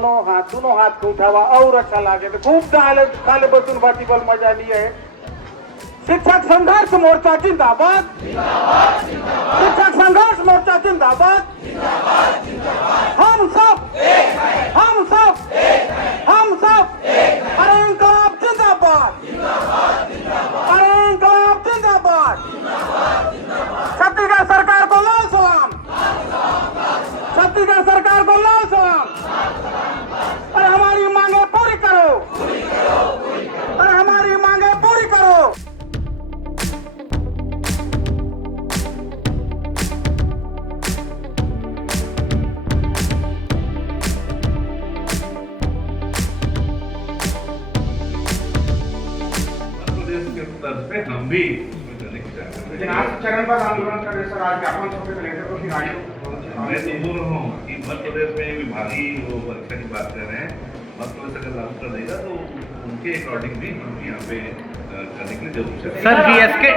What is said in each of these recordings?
दोनों हाथ को उठावा और अच्छा लागे। तो खूब काले बसून बाटी बोल मजा लिए। शिक्षक संघर्ष मोर्चा जिंदाबाद, शिक्षक संघर्ष मोर्चा जिंदाबाद। हम सब अरे इंकलाब जिंदाबाद, अरे इंकलाब जिंदाबाद। छत्तीसगढ़ सरकार को लाल सलाम, छत्तीसगढ़ सरकार को लाल सलाम। अरे हमारी मांगे पूरी करो, अरे हमारी मांगे पूरी करो। पे हम भी लेकिन आज चरणबद्ध आंदोलन कर रहे सर, आज ज्ञापन सौंपे तो लेकर फिर आगे मैं तो बोल रहा हूँ कि मध्य प्रदेश में विभागीय वो परीक्षा की बात कर रहे हैं। मध्य प्रदेश अगर लागू कर देगा तो उनके अकॉर्डिंग भी हम यहाँ पे करने के लिए जरूर है सर। बीएसके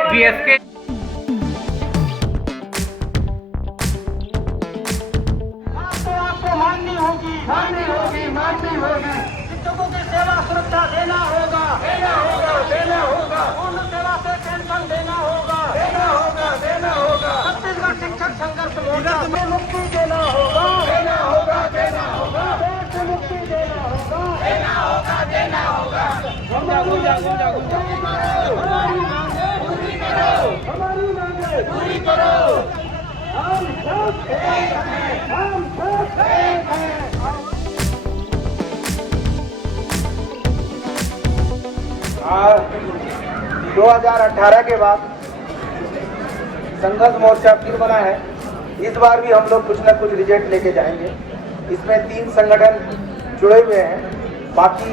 आपको माननी होगी, माननी होगी, माननी होगी। शिक्षकों की सेवा सुरक्षा देना होगा, देना होगा, देना होगा। पूर्ण सेवा से पेंशन देना होगा, देना होगा, देना होगा। छत्तीसगढ़ शिक्षक संघर्ष मोर्चा में मुक्ति देना होगा, देना होगा, देना होगा। देश से मुक्ति देना होगा, देना होगा, देना होगा। हमारी मांगे पूरी करो, हमारी मांगे पूरी करो। हम सब एक हैं, हम सब एक हैं। 2018 के बाद संघर्ष मोर्चा फिर बना है। इस बार भी हम लोग कुछ न कुछ रिजल्ट लेके जाएंगे। इसमें 3 संगठन जुड़े हुए हैं, बाकी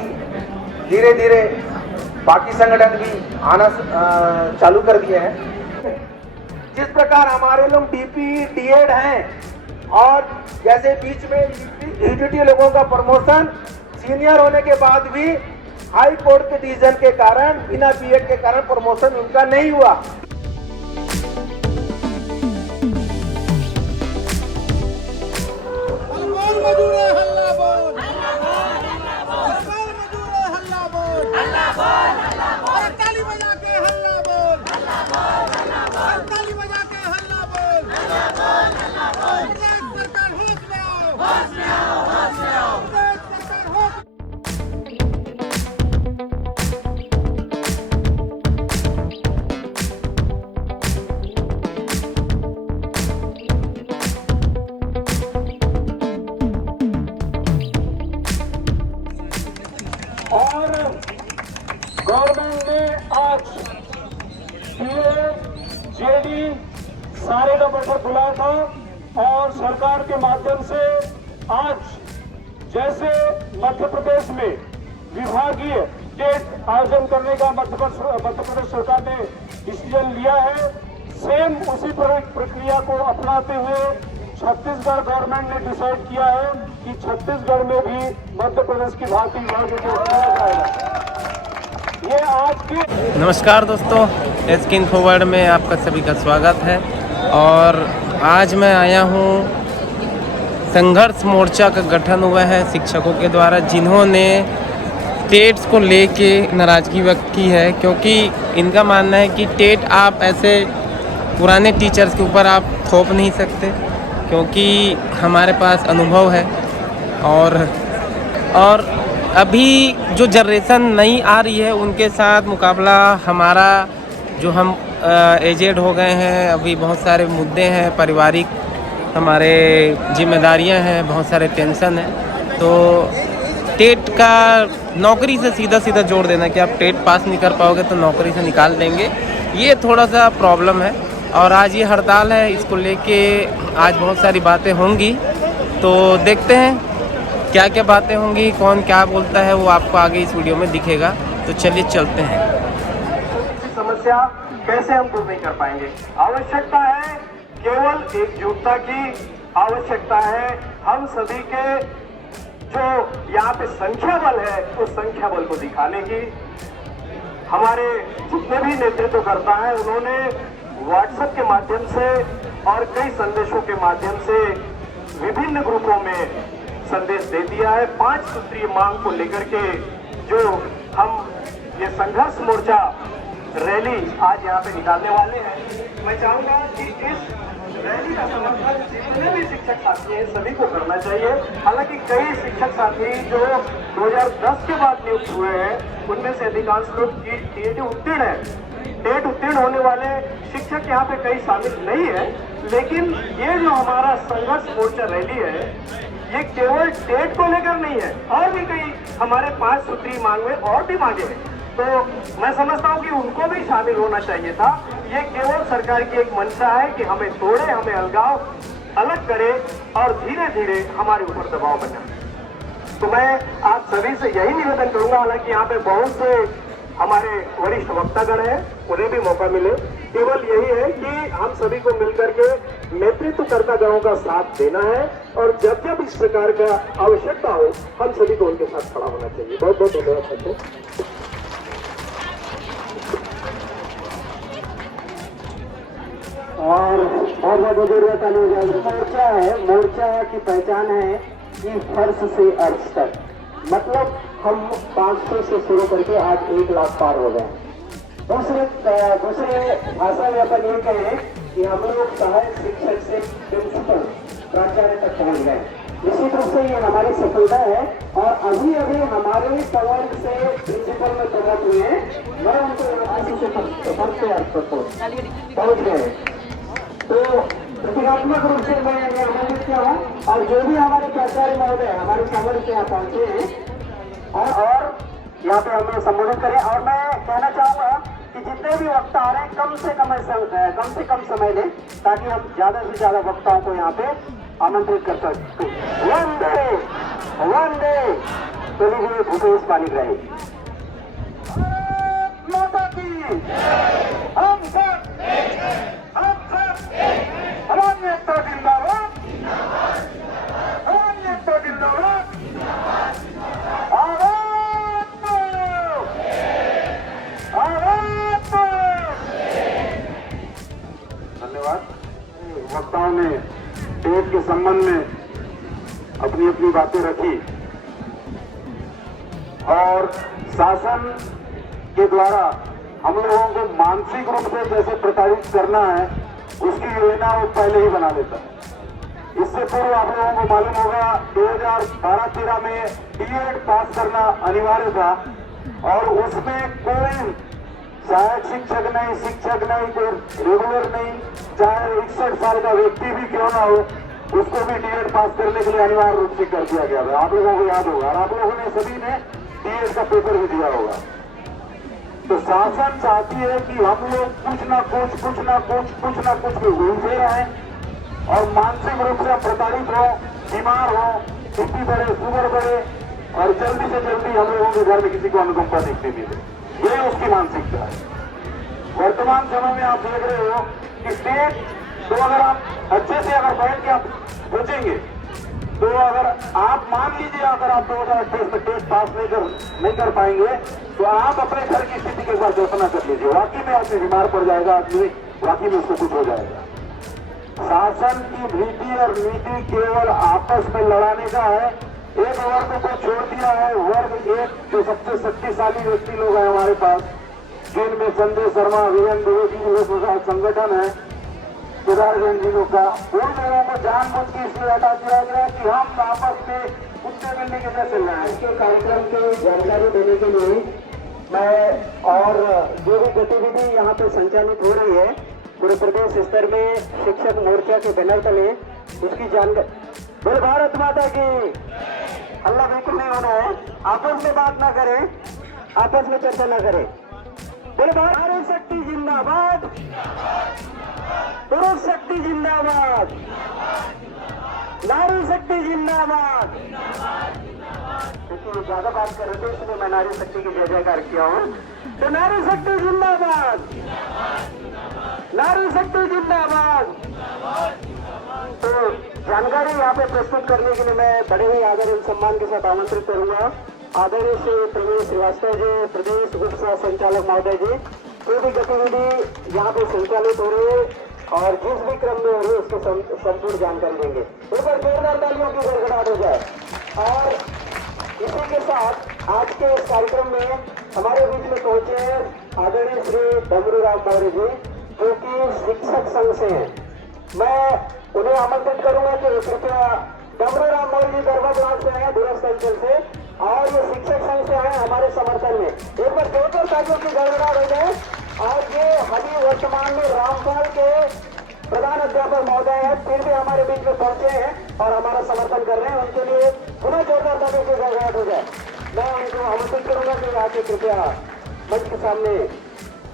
धीरे धीरे बाकी संगठन भी आना चालू कर दिए हैं। जिस प्रकार हमारे लोग डीपी डीएड हैं और जैसे बीच में ईडीटी लोगों का प्रमोशन सीनियर होने के बाद भी हाई कोर्ट के डिसीजन के कारण, बिना बीएड के कारण प्रमोशन उनका नहीं हुआ। और गवर्नमेंट ने आज जेडी सारे का बैठक बुलाया था और सरकार के माध्यम से आज जैसे मध्य प्रदेश में विभागीय टेट आयोजन करने का मध्य प्रदेश सरकार ने डिसीजन लिया है, सेम उसी प्रक्रिया को अपनाते हुए छत्तीसगढ़ गवर्नमेंट ने डिसाइड किया है कि छत्तीसगढ़ में भी मध्य प्रदेश की भांति किया जाएगा। ये आज की नमस्कार दोस्तों, एसके इन्फोवर्ड में आपका सभी का स्वागत है। और आज मैं आया हूँ, संघर्ष मोर्चा का गठन हुआ है शिक्षकों के द्वारा, जिन्होंने टेट्स को लेके नाराज़गी व्यक्त की है। क्योंकि इनका मानना है कि टेट आप ऐसे पुराने टीचर्स के ऊपर आप थोप नहीं सकते, क्योंकि हमारे पास अनुभव है। और अभी जो जनरेशन नई आ रही है उनके साथ मुकाबला हमारा, जो हम एजेड हो गए हैं, अभी बहुत सारे मुद्दे हैं, पारिवारिक हमारे जिम्मेदारियां हैं, बहुत सारे टेंशन हैं। तो टेट का नौकरी से सीधा जोड़ देना कि आप टेट पास नहीं कर पाओगे तो नौकरी से निकाल देंगे, ये थोड़ा सा प्रॉब्लम है। और आज ये हड़ताल है, इसको लेके आज बहुत सारी बातें होंगी, तो देखते हैं क्या क्या बातें होंगी, कौन क्या बोलता है, वो आपको आगे इस वीडियो में दिखेगा। तो चलिए चलते हैं। समस्या कैसे हम दूर नहीं कर पाएंगे। आवश्यकता है केवल एकजुटता की, आवश्यकता है हम सभी के जो यहाँ पे संख्या बल है उस संख्या बल को दिखाने की। हमारे जितने भी नेतृत्व करता है उन्होंने व्हाट्सएप के माध्यम से और कई संदेशों के माध्यम से विभिन्न ग्रुपों में संदेश दे दिया है। 5 सूत्रीय मांग को लेकर के जो हम ये संघर्ष मोर्चा रैली आज यहाँ पे निकालने वाले हैं, मैं चाहूंगा कि इस रैली का समर्थन जितने भी शिक्षक साथी हैं सभी को करना चाहिए। हालांकि कई शिक्षक साथी जो 2010 के बाद नियुक्त हुए हैं उनमें से अधिकांश लोग टेट उत्तीर्ण हैं। टेट उत्तीर्ण होने वाले शिक्षक यहाँ पे कई शामिल नहीं है, लेकिन ये जो हमारा संघर्ष मोर्चा रैली है ये केवल टेट को लेकर नहीं है, और भी कई हमारे 5 सूत्रीय मांग में और भी मांगे हैं, तो मैं समझता हूँ कि उनको भी शामिल होना चाहिए था। ये केवल सरकार की एक मंशा है कि हमें तोड़े, हमें अलग करे और धीरे धीरे हमारे ऊपर दबाव बनाए। तो मैं आप सभी से यही निवेदन करूंगा, हालांकि यहाँ पे बहुत से हमारे वरिष्ठ वक्तागण हैं, उन्हें भी मौका मिले। केवल यही है कि हम सभी को मिलकर के नेतृत्वकर्ता गणों का साथ देना है, और जब जब इस प्रकार का आवश्यकता हो हम सभी को उनके साथ खड़ा होना चाहिए। बहुत बहुत धन्यवाद सबको। और बहुत जरूरत मोर्चा है, मोर्चा की पहचान है कि फर्श से अर्श तक, मतलब हम 500 से शुरू करके आज 1 लाख पार हो गए। दूसरे भाषा में अपन ये कहें कि हम लोग सहायक शिक्षक से प्रिंसिपल प्राचार्य तक पहुंच गए। निश्चित रूप से ये हमारी सफलता है, और अभी अभी हमारे प्रवर्ग से प्रिंसिपल में प्रमोट हुए हैं। मैं उनको पहुंच गए, तो प्रतीकात्मक रूप से मैं आमंत्रित किया हूँ, और जो भी हमारे प्राचार्य महोदय हमारे समझ से यहाँ पहुंचे हैं और यहाँ पे हमें संबोधित करें। और मैं कहना चाहूंगा कि जितने भी वक्ता आ रहे हैं कम से कम समय लें, ताकि हम ज्यादा से ज्यादा वक्ताओं को यहाँ पे आमंत्रित कर सकते। वंदे तो लीजिए भूपेश पानीग्राही। माता की हम सब हमारी एकता जिंदाबाद, हमारी एकता जिंदाबाद। धन्यवाद। वक्ताओं ने टेट के संबंध में अपनी अपनी बातें रखी, और शासन के द्वारा हम लोगों को मानसिक रूप से जैसे प्रताड़ित करना है उसकी योजना वो पहले ही बना लेता है। इससे पूर्व आप लोगों को मालूम होगा 2012-13 में बीएड पास करना अनिवार्य था, और उसमें कोई सहायक शिक्षक नहीं, शिक्षक नहीं, कोई रेगुलर नहीं, चाहे 61 साल का व्यक्ति भी क्यों ना हो, उसको भी बीएड पास करने के लिए अनिवार्य रूप से कर दिया गया था। आप लोगों को याद होगा, और आप लोगों ने सभी ने बीएड का पेपर भी दिया होगा। तो शासन चाहती है कि हम लोग कुछ ना कुछ में उलझे रहें, और मानसिक रूप से प्रताड़ित हो, बीमार हो, बीपी बढ़े, शुगर बढ़े, और जल्दी से जल्दी हम लोगों के घर में किसी को अनुकंपा देखने मिले। ये उसकी मानसिकता है। वर्तमान समय में आप देख रहे हो कि टेट, तो अगर आप अच्छे से अगर बैठ के आप सोचेंगे, तो अगर आप मान लीजिए अगर आप 2028 में टेस्ट पास नहीं कर पाएंगे, तो आप अपने घर की स्थिति के साथ कल्पना कर लीजिए, वाकई में आदमी बीमार पड़ जाएगा, आदमी वाकई में उसको कुछ हो जाएगा। शासन की भीति और नीति केवल आपस में लड़ाने का है। एक वर्ग को छोड़ दिया है, वर्ग एक जो सबसे शक्तिशाली व्यक्ति लोग हैं हमारे पास, जिनमें संजय शर्मा, वीरेंद्र द्विवेदी जी संगठन है, केदारगंज जिलों का, उन लोगों को जानबूझ के इसलिए हटा दिया गया कि हम आपस में कुत्ते बिल्ली के जैसे लड़ाई के कार्यक्रम की जानकारी देने के लिए मैं, और जो भी गतिविधि यहाँ पे संचालित हो रही है पूरे प्रदेश स्तर में शिक्षक मोर्चा के बैनर तले, उसकी जानकारी। बोल भारत माता की। अल्लाह बिल्कुल नहीं होना है, आपस में बात ना करें, आपस में चर्चा ना करें। बोले भारत शक्ति जिंदाबाद, पुरुष शक्ति जिंदाबाद, नारी शक्ति जिंदाबाद। क्योंकि ज्यादा बात कर रहे थे इसलिए मैं नारी शक्ति की जय जयकार किया हूँ। तो नारी शक्ति जिंदाबाद, नारी शक्ति जिंदाबाद। तो जानकारी यहाँ पे प्रस्तुत करने के लिए मैं बड़े हुए आदर एवं सम्मान के साथ आमंत्रित करूंगा आदरणीय श्री प्रवेश श्रीवास्तव जी, प्रदेश उप सह संचालक महोदय जी। कोई भी गतिविधि यहाँ पे संचालित हो रही है और जिस भी क्रम में हो रही है उसको संपूर्ण जानकारी देंगे। एक बार जोरदार तालियों की गड़गड़ाहट हो जाए। और इसी के साथ आज के इस कार्यक्रम में हमारे बीच में पहुंचे हैं आदरणीय श्री डमरूराम मौर्य जी, जो कि शिक्षक संघ से हैं। मैं उन्हें आमंत्रित करूंगा कि कृपया डमरूराम मौर्य जी दरबार ब्लॉक से आए दूरस्थ अंचल से, और ये शिक्षक संघ से आए हमारे समर्थन में। एक बार जोरदार तालियों की गड़गड़ाहट हो जाए। और ये अभी वर्तमान में रामपाल के प्रधान अध्यापक महोदय हैं, फिर भी हमारे बीच में पहुंचे हैं और हमारा समर्थन कर रहे हैं। उनके लिए पुनः जोरदार तालियों की गड़गड़ाहट हो जाए। मैं उनको आमंत्रित करूंगा कि आके कृपया मंच के सामने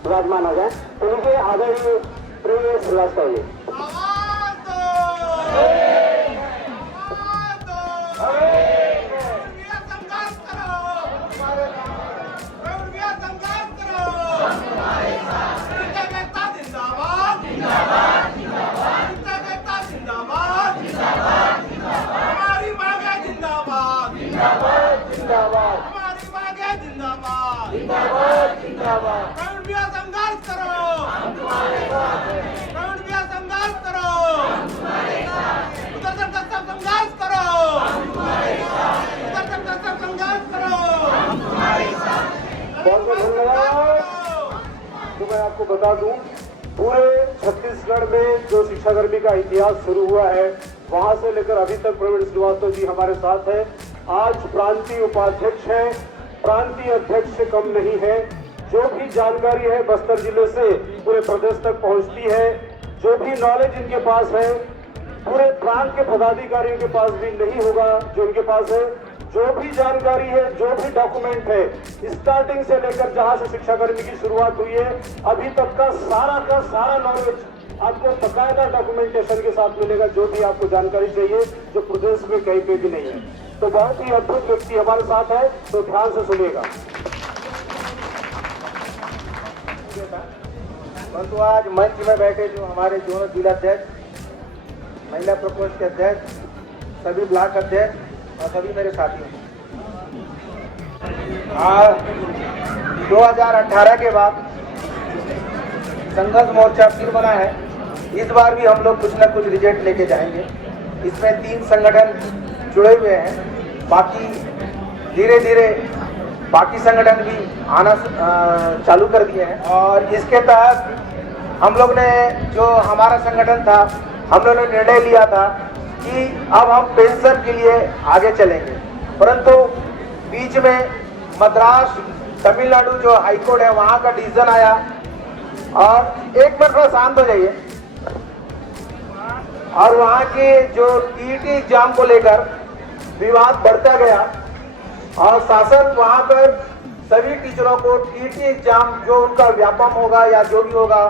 विराजमान हो जाए। तो लीजिए आदरणीय प्रिय श्रीवास्तव जी। तो मैं आपको बता दूं, पूरे छत्तीसगढ़ में जो शिक्षाकर्मी का इतिहास शुरू हुआ है, वहां से लेकर अभी तक प्रवीण श्रीवास्तव जी हमारे साथ है। आज प्रांतीय उपाध्यक्ष है, प्रांतीय अध्यक्ष से कम नहीं है। जो भी जानकारी है बस्तर जिले से पूरे प्रदेश तक पहुंचती है। जो भी नॉलेज इनके पास है पूरे प्रांत के पदाधिकारियों के पास भी नहीं होगा जो इनके पास है। जो भी जानकारी है, जो भी डॉक्यूमेंट है, स्टार्टिंग से लेकर जहां से शिक्षाकर्मी की शुरुआत हुई है अभी तक का सारा नॉलेज आपको बकायदा डॉक्यूमेंटेशन के साथ मिलेगा। जो भी आपको जानकारी चाहिए जो प्रदेश में कहीं पे भी नहीं है। तो बहुत ही अद्भुत व्यक्ति हमारे साथ है, तो ध्यान से सुनिएगा। परंतु आज मंच में बैठे जो हमारे दोनों जिला अध्यक्ष, महिला प्रकोष्ठ के अध्यक्ष, सभी ब्लॉक अध्यक्ष और सभी मेरे साथी हैं। 2018 के बाद संघर्ष मोर्चा फिर बना है। इस बार भी हम लोग कुछ न कुछ रिजल्ट लेके जाएंगे। इसमें 3 संगठन जुड़े हुए हैं, बाकी धीरे धीरे बाकी संगठन भी आना चालू कर दिए हैं। और इसके तहत हम लोग ने, जो हमारा संगठन था, हम लोगों ने निर्णय लिया था कि अब हम पेंशन के लिए आगे चलेंगे। परंतु बीच में मद्रास तमिलनाडु जो हाईकोर्ट है वहाँ का डिसीजन आया। और एक मिनट थोड़ा शांत हो जाइए। और वहाँ के जो टीईटी एग्जाम को लेकर विवाद बढ़ता गया और शासन वहाँ पर सभी टीचरों को टीईटी एग्जाम जो उनका व्यापम होगा या जो भी होगा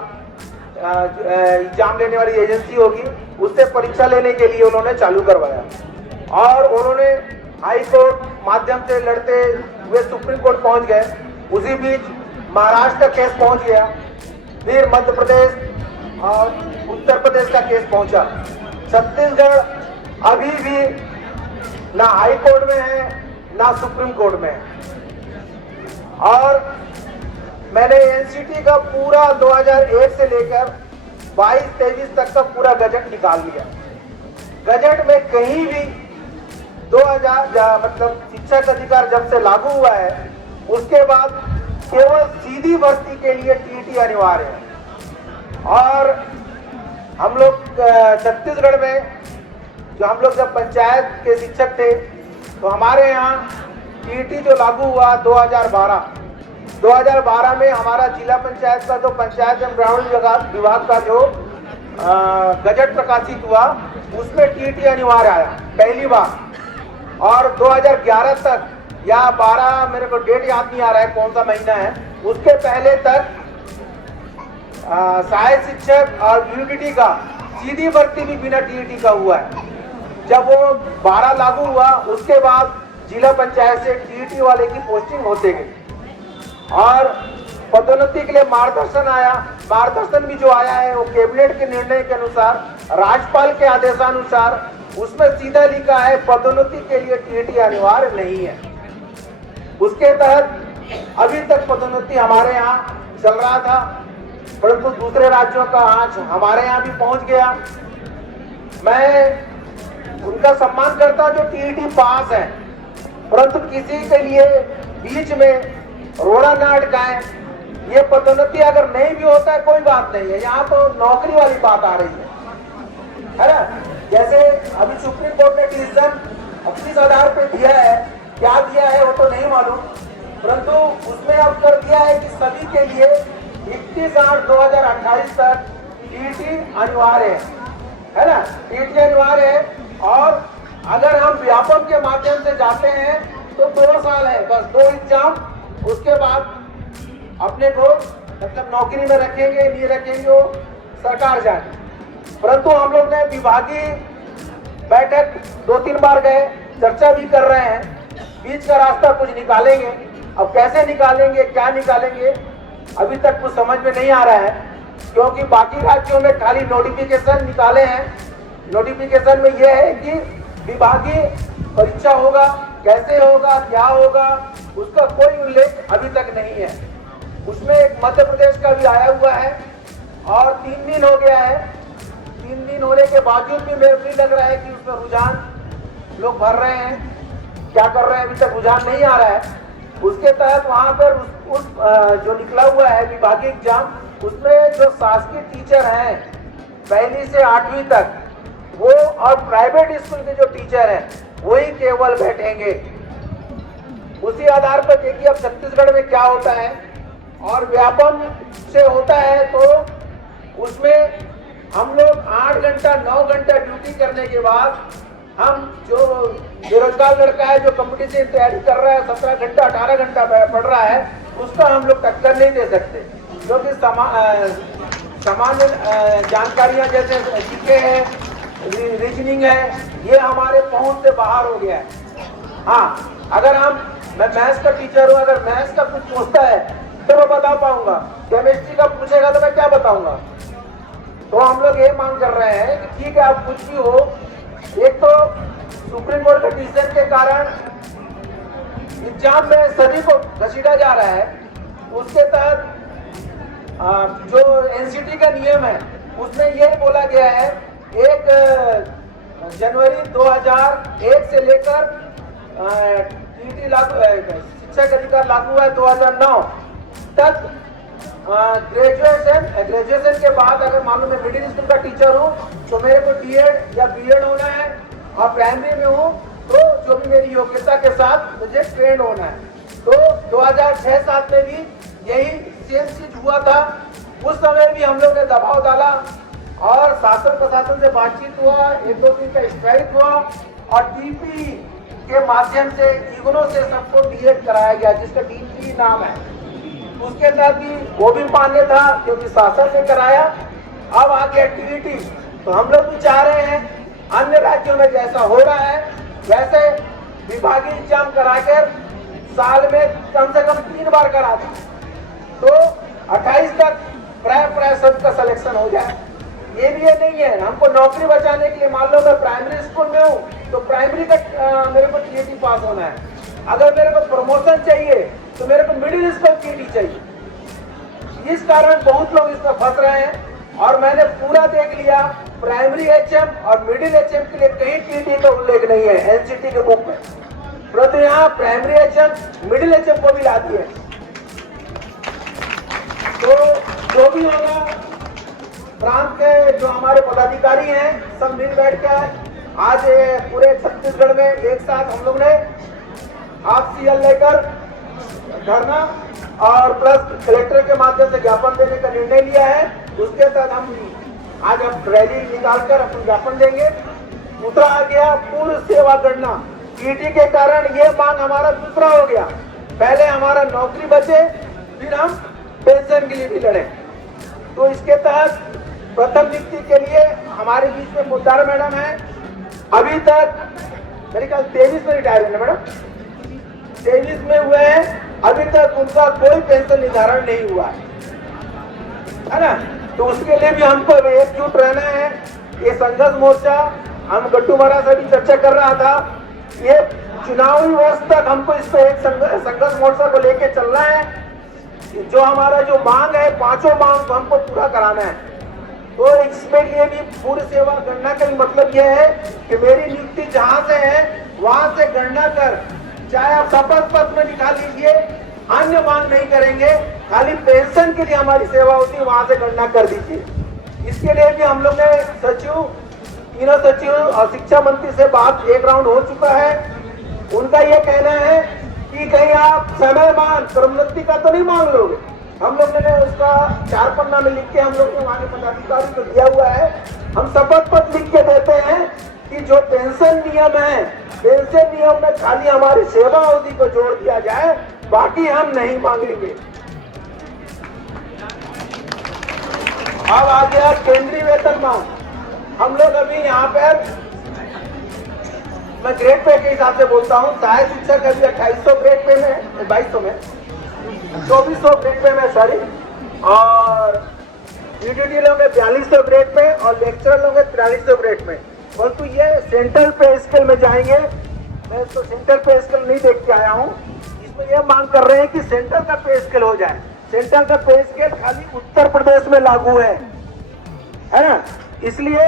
एग्जाम लेने वाली एजेंसी होगी उससे परीक्षा लेने के लिए उन्होंने चालू करवाया। और उन्होंने हाई कोर्ट माध्यम से लड़ते हुए सुप्रीम कोर्ट पहुंच गए। उसी बीच महाराष्ट्र का केस पहुंच गया, फिर मध्य प्रदेश और उत्तर प्रदेश का केस पहुंचा। छत्तीसगढ़ अभी भी ना हाई कोर्ट में है ना सुप्रीम कोर्ट में है। और मैंने एनसीटी का पूरा 2001 से लेकर 22-23 तक का पूरा गजट निकाल लिया। गजट में कहीं भी 2000 मतलब शिक्षक अधिकार जब से लागू हुआ है उसके बाद केवल सीधी भर्ती के लिए टीईटी अनिवार्य है। और हम लोग छत्तीसगढ़ में जो हम लोग जब पंचायत के शिक्षक थे तो हमारे यहाँ टीईटी जो लागू हुआ 2012 में हमारा जिला पंचायत का जो पंचायत एवं ग्रामीण विभाग का जो गजट प्रकाशित हुआ उसमें टीईटी अनिवार्य आया पहली बार। और 2011 तक या 12, मेरे को डेट याद नहीं आ रहा है कौन सा महीना है, उसके पहले तक सहायक शिक्षक और यूडीटी का सीधी भर्ती भी बिना टीईटी का हुआ है। जब वो 12 लागू हुआ उसके बाद जिला पंचायत से टीईटी वाले की पोस्टिंग होते गई। और पदोन्नति के लिए मार्गदर्शन आया। मार्गदर्शन भी जो आया है वो कैबिनेट के निर्णय के अनुसार, राज्यपाल के आदेशानुसार, उसमें सीधा लिखा है पदोन्नति के लिए टीईटी अनिवार्य नहीं है। उसके तहत अभी तक पदोन्नति हमारे यहाँ चल रहा था, परंतु दूसरे राज्यों का आज हमारे यहाँ भी पहुंच गया। मैं उनका सम्मान करता जो टीईटी पास है, परंतु किसी के लिए बीच में रोड़ा ना अटकाएं। ये पदोन्नति अगर नहीं भी होता है कोई बात नहीं है, यहाँ तो नौकरी वाली बात आ रही है ना। जैसे अभी सुप्रीम कोर्ट ने डिसीजन 25,000 पे दिया है, क्या दिया है वो तो नहीं मालूम, परंतु उसमें अब कर दिया है कि सभी के लिए 31/8/2028 तक टीटी अनिवार्य है ना, टीटी अनिवार्य है। और अगर हम व्यापम के माध्यम से जाते हैं तो 2 साल है, बस 2 एग्जाम, उसके बाद अपने को मतलब नौकरी में रखेंगे नहीं रखेंगे वो सरकार जाने। परंतु हम लोग ने विभागीय बैठक 2-3 बार गए, चर्चा भी कर रहे हैं, बीच का रास्ता कुछ निकालेंगे। अब कैसे निकालेंगे, क्या निकालेंगे, अभी तक कुछ समझ में नहीं आ रहा है, क्योंकि बाकी राज्यों में खाली नोटिफिकेशन निकाले हैं। नोटिफिकेशन में यह है कि विभागीय परीक्षा होगा, कैसे होगा, क्या होगा, उसका कोई उल्लेख अभी तक नहीं है। उसमें एक मध्य प्रदेश का भी आया हुआ है और 3 दिन हो गया है। 3 दिन होने के बावजूद भी मेरे को लग रहा है कि उसमें रुझान लोग भर रहे हैं, क्या कर रहे हैं अभी तक रुझान नहीं आ रहा है। उसके तहत वहां पर उस जो निकला हुआ है विभागीय एग्जाम, उसमें जो शासकीय टीचर हैं 1ली से 8वीं तक वो और प्राइवेट स्कूल के जो टीचर हैं वही केवल बैठेंगे। उसी आधार पर देखिए अब छत्तीसगढ़ में क्या होता है, और व्यापम से होता है तो उसमें हम लोग 8 घंटा 9 घंटा ड्यूटी करने के बाद हम जो बेरोजगार लड़का है जो कंपटीशन तैयारी कर रहा है 17 घंटा 18 घंटा पढ़ रहा है, उसका हम लोग टक्कर नहीं दे सकते, क्योंकि सामान्य जानकारियां जैसे जीके है, रीजनिंग है, ये हमारे पहुंच से बाहर हो गया है। हाँ, अगर मैं मैथ्स का टीचर हूँ, अगर मैथ्स का कुछ पूछता है तो मैं बता पाऊंगा, केमिस्ट्री का पूछेगा तो मैं क्या बताऊंगा। तो हम लोग ये मांग कर रहे हैं कि ठीक है आप कुछ भी हो, एक तो सुप्रीम कोर्ट के डिसीजन के कारण एग्जाम में सभी को घसीटा जा रहा है। उसके तहत जो एनसीटी का नियम है उसमें यह बोला गया है 1 जनवरी 2001 से लेकर टीटी लागू, शिक्षा का अधिकार लागू हुआ है 2009 तक। ग्रेजुएशन के बाद अगर मालूम मैं मिडिल स्कूल का टीचर हूँ तो मेरे को डीएड या बीएड होना है, और प्राइमरी में हूँ तो जो भी मेरी योग्यता के साथ मुझे ट्रेन होना है। तो 2006-07 में भी यही सेम चीज हुआ था। उस समय भी हम लोग ने दबाव डाला और शासन प्रशासन से बातचीत हुआ, 1-2 दिन का स्ट्राइक हुआ, और डीपी के माध्यम से इग्नो से सबको डीएड कराया गया, जिसका डीपी नाम है। उसके तहत भी वो भी मान्य था क्योंकि शासन ने कराया। अब आ गया टीईटी, तो हम लोग भी चाह रहे हैं अन्य राज्यों में जैसा हो रहा है वैसे विभागीय एग्जाम कराकर साल में कम से कम 3 बार करा दें, तो 28 तक प्राय सबका सिलेक्शन हो जाए। ये भी नहीं है, हमको नौकरी बचाने के लिए मान लो मैं प्राइमरी स्कूल में हूँ तो प्राइमरी का मेरे को टीईटी पास होना है, अगर मेरे को प्रमोशन चाहिए तो मेरे को मिडिल स्कूल टीईटी चाहिए। इस कारण बहुत लोग इसमें फंस रहे हैं, और मैंने पूरा देख लिया प्राइमरी एचएम और मिडिल एचएम के लिए कहीं टीईटी का उल्लेख नहीं है एनसीटी के बुक में, परंतु यहाँ प्राइमरी एचएम मिडिल एचएम को भी ला दिए। तो जो भी होगा प्रांत के जो हमारे पदाधिकारी हैं सब मिल बैठ के आज पूरे छत्तीसगढ़ में एक साथ हम लोग ने आपसीएल लेकर धरना और प्लस कलेक्टर के माध्यम से ज्ञापन देने का निर्णय लिया है। उसके तहत हम रैली निकालकर अपन ज्ञापन देंगे। दूसरा आ गया पूर्ण सेवा गणना, टीटी के कारण ये मांग हमारा दूसरा हो गया। पहले हमारा नौकरी बचे, फिर हम पेंशन के लिए भी लड़े। तो इसके तहत प्रथम नियुक्ति के लिए हमारे बीच में मुद्दार मैडम है, अभी तक मेरे ख्याल 23 में रिटायर हुए मैडम, 23 में हुए हैं, अभी तक उनका कोई पेंशन निर्धारण नहीं हुआ है ना। तो उसके लिए भी हमको एकजुट रहना है। ये संघर्ष मोर्चा हम गट्टू महाराज से भी चर्चा कर रहा था, ये चुनावी वर्ष तक हमको इस पे एक संघर्ष मोर्चा को लेके चलना है। जो हमारा जो मांग है 5 मांग को हमको पूरा कराना है। तो इसके लिए भी पूर्ण सेवा गणना का भी मतलब यह है कि मेरी नियुक्ति जहां से है वहां से गणना कर चाहे आप शपथ पत्र में लिखा लीजिए, अन्य मांग नहीं करेंगे, खाली पेंशन के लिए हमारी सेवा होती है, वहां से गणना कर दीजिए। इसके लिए भी हम लोग ने सचिव, तीनों सचिव और शिक्षा मंत्री से बात एक राउंड हो चुका है। उनका ये कहना है कि कहीं आप समय मान क्रमोन्नति का तो नहीं मांग लोगे। हम लोग ने उसका 4 पन्ना में लिख के हम लोग ने वहां के पदाधिकारी को दिया हुआ है। हम शपथ पत्र लिख के देते हैं कि जो पेंशन नियम है, पेंशन नियम में खाली हमारी सेवा अवधि को जोड़ दिया जाए, बाकी हम नहीं मांगेंगे। अब आ गया केंद्रीय वेतन मांग। हम लोग अभी यहाँ पर, मैं ग्रेड पे के हिसाब से बोलता हूँ, सहायक शिक्षक अभी 2800 ग्रेड पे में, 2200 में, 2400 ग्रेड पे में, सॉरी, और यूडीटी लोग 4200 ग्रेड पे और लेक्चरर लोग 4300 ग्रेड में। परंतु ये सेंट्रल पे स्केल में जाएंगे। मैं इसको सेंट्रल पे स्केल नहीं देख के आया हूँ। इसमें यह मांग कर रहे हैं कि सेंट्रल का पे स्केल हो जाए। सेंट्रल का पे स्केल खाली उत्तर प्रदेश में लागू है ना, इसलिए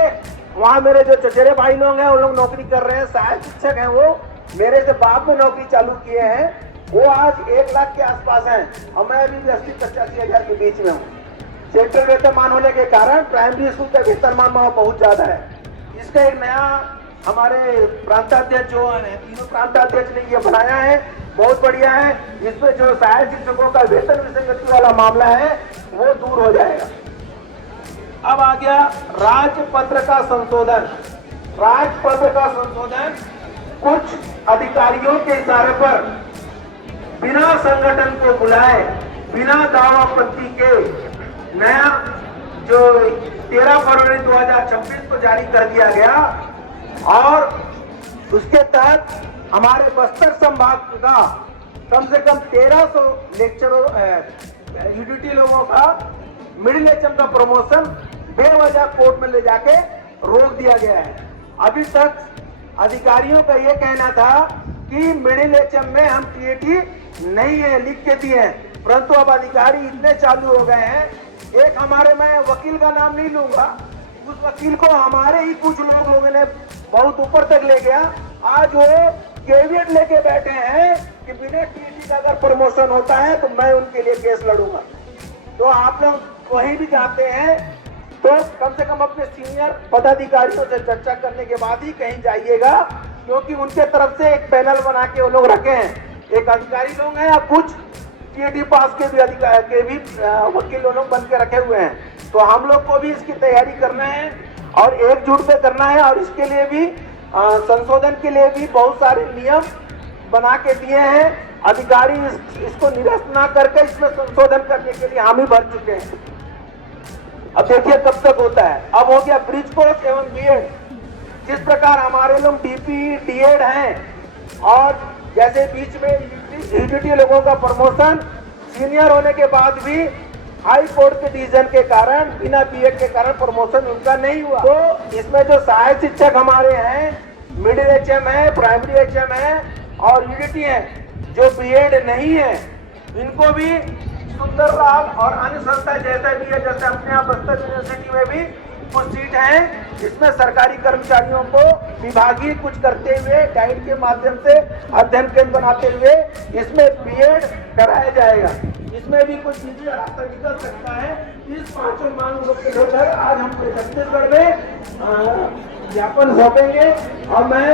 वहाँ मेरे जो चचेरे भाई लोग हैं, वो लोग नौकरी कर रहे हैं, सहायक शिक्षक हैं, वो मेरे से बाद में नौकरी चालू किए हैं, वो आज 1 लाख के आसपास हैं और मैं अभी 80-85 हजार के बीच में हूँ। सेंट्रल वेतनमान होने के कारण प्राइमरी स्कूल का वेतनमान वहाँ बहुत ज्यादा है। इसका एक नया हमारे प्रांताध्यक्ष जो है, तीनों प्रांताध्यक्ष ने ये बनाया है, बहुत बढ़िया है। इसमें जो सहायक शिक्षकों का वेतन विसंगति वाला मामला है वो दूर हो जाएगा। अब आ गया राजपत्र का संशोधन। राजपत्र का संशोधन कुछ अधिकारियों के इशारे पर बिना संगठन को बुलाए, बिना दावा प्रति के नया जो 13 फरवरी 2026 को जारी कर दिया गया और उसके तहत हमारे बस्तर संभाग का कम से कम 1300 लेक्चरों यूडीटी लोगों का मिडिल एचएम का प्रमोशन बेवजह कोर्ट में ले जाके रोक दिया गया है। अभी तक अधिकारियों का ये कहना था कि मिडिल एचएम में हम टीएटी नहीं है, लिख के दिए हैं, परंतु अब अधिकारी इतने चालू हो गए हैं। एक हमारे, मैं वकील का नाम नहीं लूंगा, उस वकील को हमारे ही कुछ लोगों ने बहुत ऊपर तक ले गया। आज वो कैवियट लेके बैठे हैं कि बिना टीटी का अगर प्रमोशन होता है तो मैं उनके लिए केस लड़ूंगा। तो आप लोग कहीं भी जाते हैं तो कम से कम अपने सीनियर पदाधिकारियों से चर्चा करने के बाद ही कहीं जाइएगा, क्योंकि उनके तरफ से एक पैनल बना के वो लोग रखे हैं। एक अधिकारी लोग हैं या कुछ टीटी पास के भी अधिकारी के भी वकील लोग बन के रखे हुए हैं। तो हम लोग को भी इसकी तैयारी करना है और एकजुट में करना है, और इसके लिए भी संशोधन के लिए भी बहुत सारे नियम बना के दिए हैं। अधिकारी इसको निरस्त ना करके इसमें संशोधन करने के लिए हामी भर चुके हैं। अब देखिए कब तक होता है। अब हो गया ब्रिज कोर्स एवं बीएड। जिस प्रकार हमारे लोग डीपी डीएड हैं और जैसे बीच में यूडीटी लोगों का प्रमोशन सीनियर होने के बाद भी हाई कोर्ट के डिसीजन के कारण, बिना बीएड के कारण प्रमोशन उनका नहीं हुआ। तो इसमें जो सहायक शिक्षक हमारे हैं, मिडिल एचएम है, प्राइमरी एचएम है और यूडीटी है, जो बीएड नहीं है, इनको भी सुंदर लाभ और अन्य संस्था जैसा भी है, जैसे अपने यहाँ बस्तर यूनिवर्सिटी में भी कुछ सीट हैं, इसमें सरकारी कर्मचारियों को विभागीय कुछ करते हुए, गाइड के माध्यम से अध्ययन केंद्र बनाते हुए इसमें बीएड कराया जाएगा। इसमें भी कुछ चीजें रास्ता निकल सकता है। इस 5 मांगों को लेकर आज हम छत्तीसगढ़ में ज्ञापन सौंपेंगे और मैं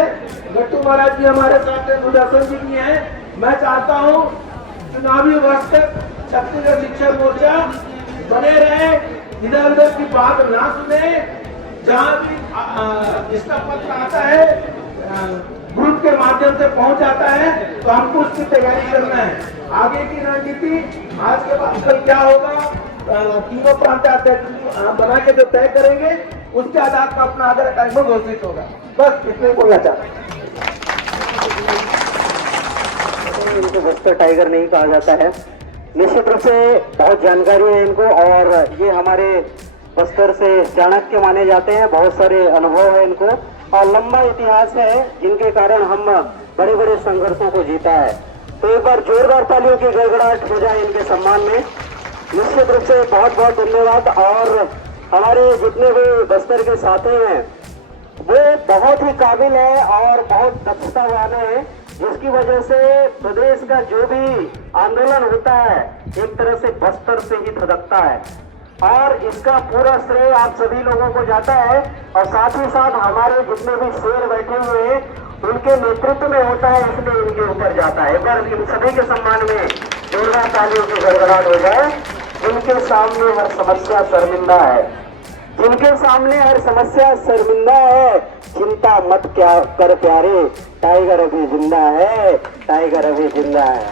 गट्टू महाराज जी हमारे साथ सुदर्शन जी भी हैं। मैं चाहता हूँ चुनावी वर्ष तक छत्तीसगढ़ शिक्षक मोर्चा बने रहे, इधर उधर की बात ना सुने। जहाँ भी इसका पत्र आता है ग्रुप के माध्यम से पहुंच जाता है तो हमको उसकी तैयारी करना है। आगे की रणनीति आज के बाद कल क्या होगा, तीनों प्रांताध्यक्ष बना के जो तय करेंगे उसके आधार पर अपना अगर टाइम घोषित होगा। बस इतने बोलना चाहता हूँ। इनको बस्तर टाइगर नहीं कहा जाता है। निश्चित रूप से बहुत जानकारी है इनको और ये हमारे बस्तर से चाणक्य माने जाते हैं। बहुत सारे अनुभव है इनको और लंबा इतिहास है जिनके कारण हम बड़े बड़े संघर्षों को जीता है। तो एक बार जोरदार तालियों की गड़गड़ाहट हो जाए इनके सम्मान में। निश्चित रूप से बहुत बहुत धन्यवाद। और हमारे जितने भी बस्तर के साथी हैं वो बहुत ही काबिल है और बहुत दक्षता वाले हैं। जिसकी वजह से प्रदेश का जो भी आंदोलन होता है एक तरह से बस्तर से ही धधकता है और इसका पूरा श्रेय आप सभी लोगों को जाता है और साथ ही साथ हमारे जितने भी शेर बैठे हुए हैं उनके नेतृत्व में होता है, इसलिए इनके ऊपर जाता है। एक बार इन सभी के सम्मान में जोरदार तालियों की गड़गड़ाहट हो जाए। जिनके सामने हर समस्या शर्मिंदा है, जिनके सामने हर समस्या शर्मिंदा है, चिंता मत क्या कर प्यारे, टाइगर अभी जिंदा है, टाइगर अभी जिंदा है।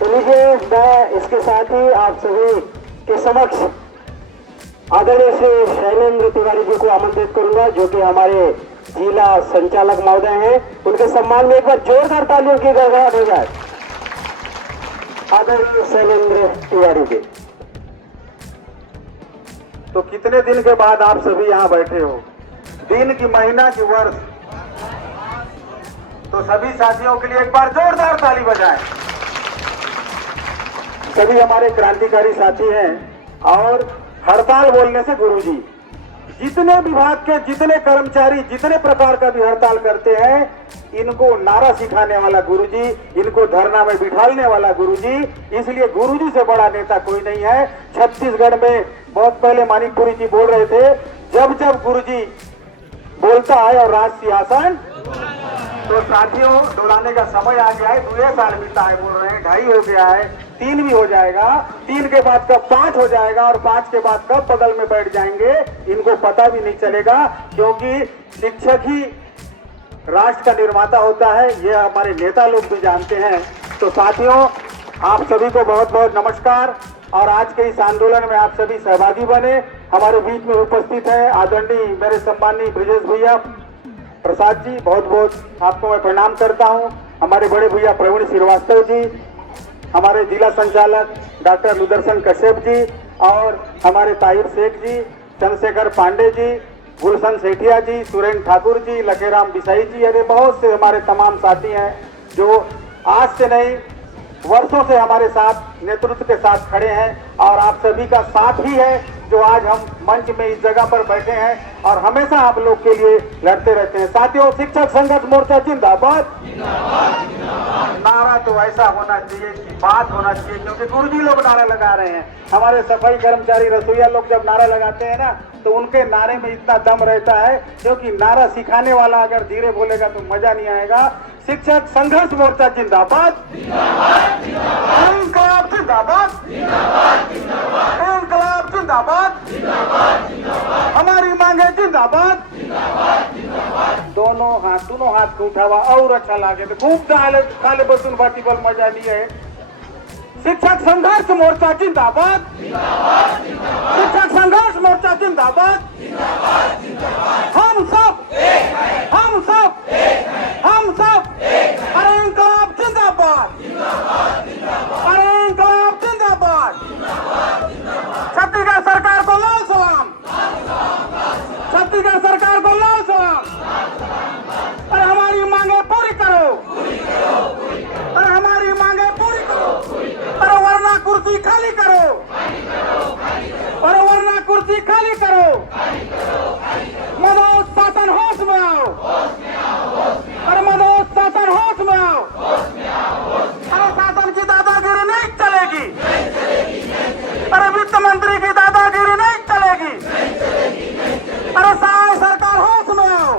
तो लीजिए मैं इसके साथ ही आप सभी के समक्ष आदरणीय श्री शैलेंद्र तिवारी जी को आमंत्रित करूंगा जो कि हमारे जिला संचालक महोदय हैं। उनके सम्मान में एक बार जोरदार तालियों की गड़गड़ाहट हो जाए। आदरणीय शैलेंद्र तिवारी जी। तो कितने दिन के बाद आप सभी यहाँ बैठे हो, दिन की, महीना की, वर्ष, तो सभी साथियों के लिए एक बार जोरदार ताली बजाएं। सभी हमारे क्रांतिकारी साथी हैं और हड़ताल बोलने से गुरुजी जितने विभाग के जितने कर्मचारी जितने प्रकार का भी हड़ताल करते हैं इनको नारा सिखाने वाला गुरुजी, इनको धरना में बिठाने वाला गुरुजी, इसलिए गुरुजी से बड़ा नेता कोई नहीं है। छत्तीसगढ़ में बहुत पहले मानिकपुरी जी बोल रहे थे, जब जब गुरुजी बोलता है और राज सिंहासन, तो साथियों डोलाने का समय आ गया है। 2 साल बीता है, बोल रहे हैं 2.5 हो गया है, 3 भी हो जाएगा, 3 के बाद कब 5 हो जाएगा और 5 के बाद कब बगल में बैठ जाएंगे इनको पता भी नहीं चलेगा, क्योंकि शिक्षक ही राष्ट्र का निर्माता होता है, ये हमारे नेता लोग भी जानते हैं। तो साथियों आप सभी को बहुत बहुत नमस्कार और आज के इस आंदोलन में आप सभी सहभागी बने। हमारे बीच में उपस्थित है आदरणीय मेरे सम्मानीय ब्रिजेश भैया प्रसाद जी, बहुत बहुत आपको मैं प्रणाम करता हूं। हमारे बड़े भैया प्रवीण श्रीवास्तव जी, हमारे जिला संचालक डॉक्टर लुदर्शन कश्यप जी और हमारे ताहिर शेख जी, चंद्रशेखर पांडे जी, गुलशन सेठिया जी, सुरेंद्र ठाकुर जी, लखेराम बिसाई जी, अरे बहुत से हमारे तमाम साथी हैं जो आज से नहीं वर्षों से हमारे साथ नेतृत्व के साथ खड़े हैं और आप सभी का साथ ही है जो आज हम मंच में इस जगह पर बैठे हैं और हमेशा आप लोग के लिए लड़ते रहते हैं। साथियों शिक्षक संघर्ष मोर्चा जिंदाबाद। नारा तो ऐसा होना चाहिए कि बात होना चाहिए, क्योंकि गुरुजी लोग नारा लगा रहे हैं। हमारे सफाई कर्मचारी रसोईया लोग जब नारा लगाते हैं ना तो उनके नारे में इतना दम रहता है, क्योंकि नारा सिखाने वाला अगर धीरे बोलेगा तो मजा नहीं आएगा। शिक्षक संघर्ष मोर्चा जिंदाबाद, इंकलाब जिंदाबाद, इंकलाब जिंदाबाद, हमारी मांगे जिंदाबाद। दोनों हाथ को उठावा और अच्छा लगे तो खूब काले बसून बाटी पर मजा लिया है। शिक्षक संघर्ष मोर्चा जिंदाबाद, शिक्षक संघर्ष मोर्चा जिंदाबाद। हम सब अरे इंकलाब जिंदाबाद, अरे इंकलाब जिंदाबाद। छत्तीसगढ़ सरकार को लाल सलाम, छत्तीसगढ़ सरकार को लाल सलाम। अरे हमारी मांगे पूरी करो, अरे हमारी मांगे पूरी करो, अरे वरना कुर्सी खाली करो, अरे वरना कुर्सी खाली करो। मनोज शासन होश में आओ, अरे मनोज शासन होश में आओ। अरे शासन की दादागिरी नहीं चलेगी, अरे वित्त मंत्री की दादागिरी नहीं चलेगी। अरे सहाय सरकार होश में आओ,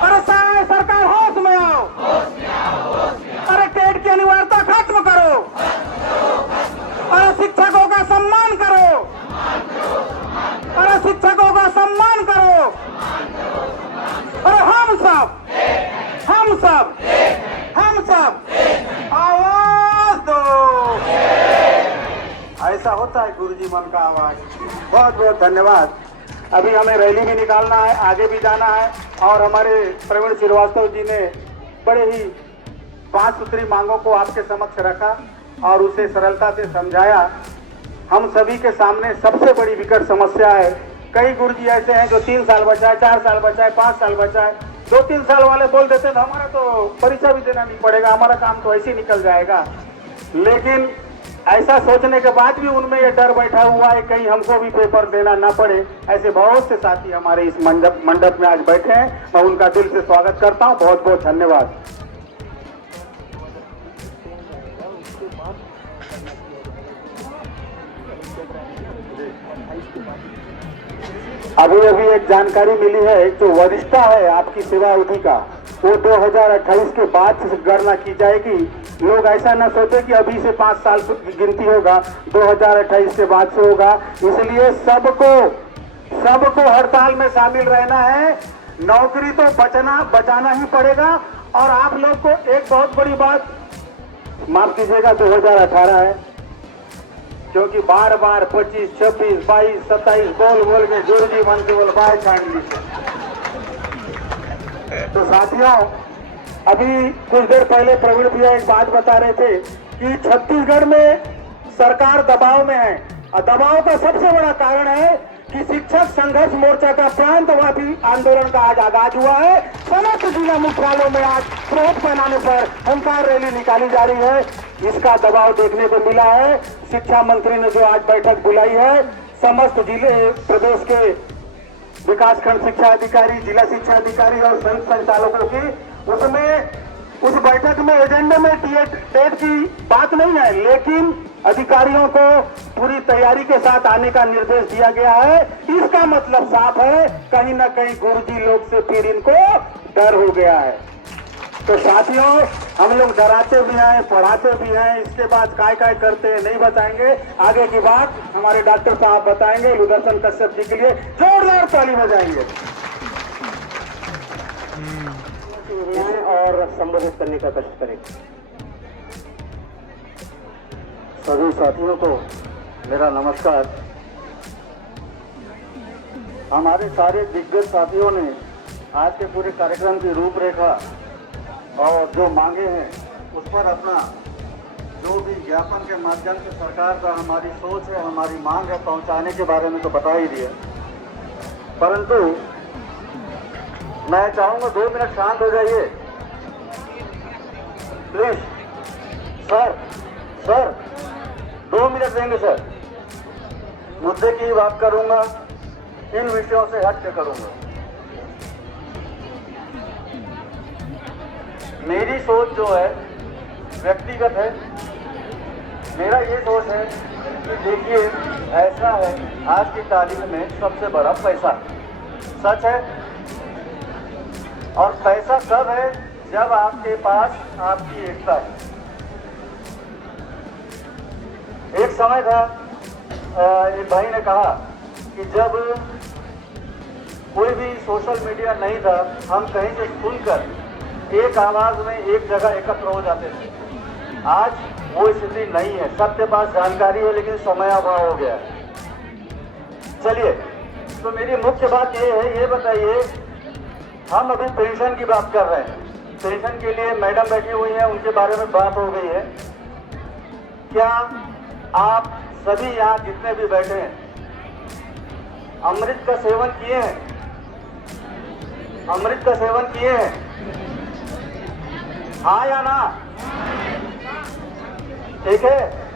अरे सहाय सरकार होश में आओ। अरे टेट की अनिवार्यता खत्म करो, अरे शिक्षकों का सम्मान करो, अरे शिक्षकों का सम्मान करो। अरे हम सब आवाज दो। ऐसा होता है गुरुजी मन का आवाज। बहुत बहुत धन्यवाद। अभी हमें रैली भी निकालना है, आगे भी जाना है और हमारे प्रवीण श्रीवास्तव जी ने बड़े ही 5 सूत्री मांगों को आपके समक्ष रखा और उसे सरलता से समझाया। हम सभी के सामने सबसे बड़ी विकट समस्या है। कई गुरुजी ऐसे हैं जो 3 साल बचा है, 4 साल बचा है, 5 साल बचा है। 2-3 साल वाले बोल देते तो हमारा तो परीक्षा भी देना नहीं पड़ेगा, हमारा काम तो ऐसे ही निकल जाएगा। लेकिन ऐसा सोचने के बाद भी उनमें ये डर बैठा हुआ है कहीं हमको भी पेपर देना ना पड़े। ऐसे बहुत से साथी हमारे इस मंडप में आज बैठे हैं। मैं उनका दिल से स्वागत करता हूँ। बहुत बहुत धन्यवाद। अभी अभी एक जानकारी मिली है, जो वरिष्ठता है आपकी सेवा अवधि का, वो 2028 के बाद से गणना की जाएगी। लोग ऐसा न सोचे कि अभी से 5 साल की गिनती होगा, 2028 के बाद से होगा। इसलिए सबको हड़ताल में शामिल रहना है। नौकरी तो बचाना ही पड़ेगा। और आप लोग को एक बहुत बड़ी बात, माफ कीजिएगा, 2018 है, क्योंकि बार 25, 26, 22, 27 बोल के गुरुजी मन के बोल बाय छाड़ ली। तो साथियों, अभी कुछ देर पहले प्रवीण भैया एक बात बता रहे थे कि छत्तीसगढ़ में सरकार दबाव में है। और दबाव का सबसे बड़ा कारण है कि शिक्षक संघर्ष मोर्चा का प्रांतव्यापी आंदोलन का आज आगाज हुआ है। समस्त जिला मुख्यालयों में आज प्रोट बनाने पर हुंकार रैली निकाली जा रही है। इसका दबाव देखने को मिला है। शिक्षा मंत्री ने जो आज बैठक बुलाई है, समस्त जिले प्रदेश के विकासखंड शिक्षा अधिकारी, जिला शिक्षा अधिकारी और संयुक्त संचालकों की, उसमें उस बैठक में एजेंडे में टेट की बात नहीं है, लेकिन अधिकारियों को पूरी तैयारी के साथ आने का निर्देश दिया गया है। इसका मतलब साफ है, कहीं ना कहीं गुरुजी लोग से फिर इनको डर हो गया है। तो साथियों, हम लोग डराते भी हैं, पढ़ाते भी हैं, इसके बाद काय करते हैं नहीं बताएंगे। आगे की बात हमारे डॉक्टर साहब बताएंगे। लुदर्शन कश्यप जी के लिए जोरदार ताली बजाएंगे और संबोधित करने का कष्ट करेंगे। सभी साथियों को मेरा नमस्कार। हमारे सारे दिग्गज साथियों ने आज के पूरे कार्यक्रम की रूपरेखा और जो मांगे हैं उस पर अपना जो भी ज्ञापन के माध्यम से सरकार का हमारी सोच है, हमारी मांग है, पहुंचाने के बारे में तो बता ही दिया। परंतु मैं चाहूंगा 2 मिनट शांत हो जाइए प्लीज। सर 2 मिनट देंगे सर। मुद्दे की बात करूंगा, इन विषयों से हट के करूंगा। मेरी सोच जो है व्यक्तिगत है। मेरा ये सोच है कि देखिए, ऐसा है, आज की तारीख में सबसे बड़ा पैसा सच है। और पैसा कब है? जब आपके पास आपकी एकता है। एक समय था, एक भाई ने कहा कि जब कोई भी सोशल मीडिया नहीं था, हम कहीं से सुनकर एक आवाज में एक जगह एकत्र हो जाते थे। आज वो स्थिति नहीं है। सबके पास जानकारी है, लेकिन समय अभाव हो गया है। चलिए, तो मेरी मुख्य बात ये है, ये बताइए, हम अभी पेंशन की बात कर रहे हैं। पेंशन के लिए मैडम बैठी हुई हैं, उनके बारे में बात हो गई है। क्या आप सभी यहाँ जितने भी बैठे हैं अमृत का सेवन किए हैं? अमृत का सेवन किए हैं? हाँ या ना? ठीक है।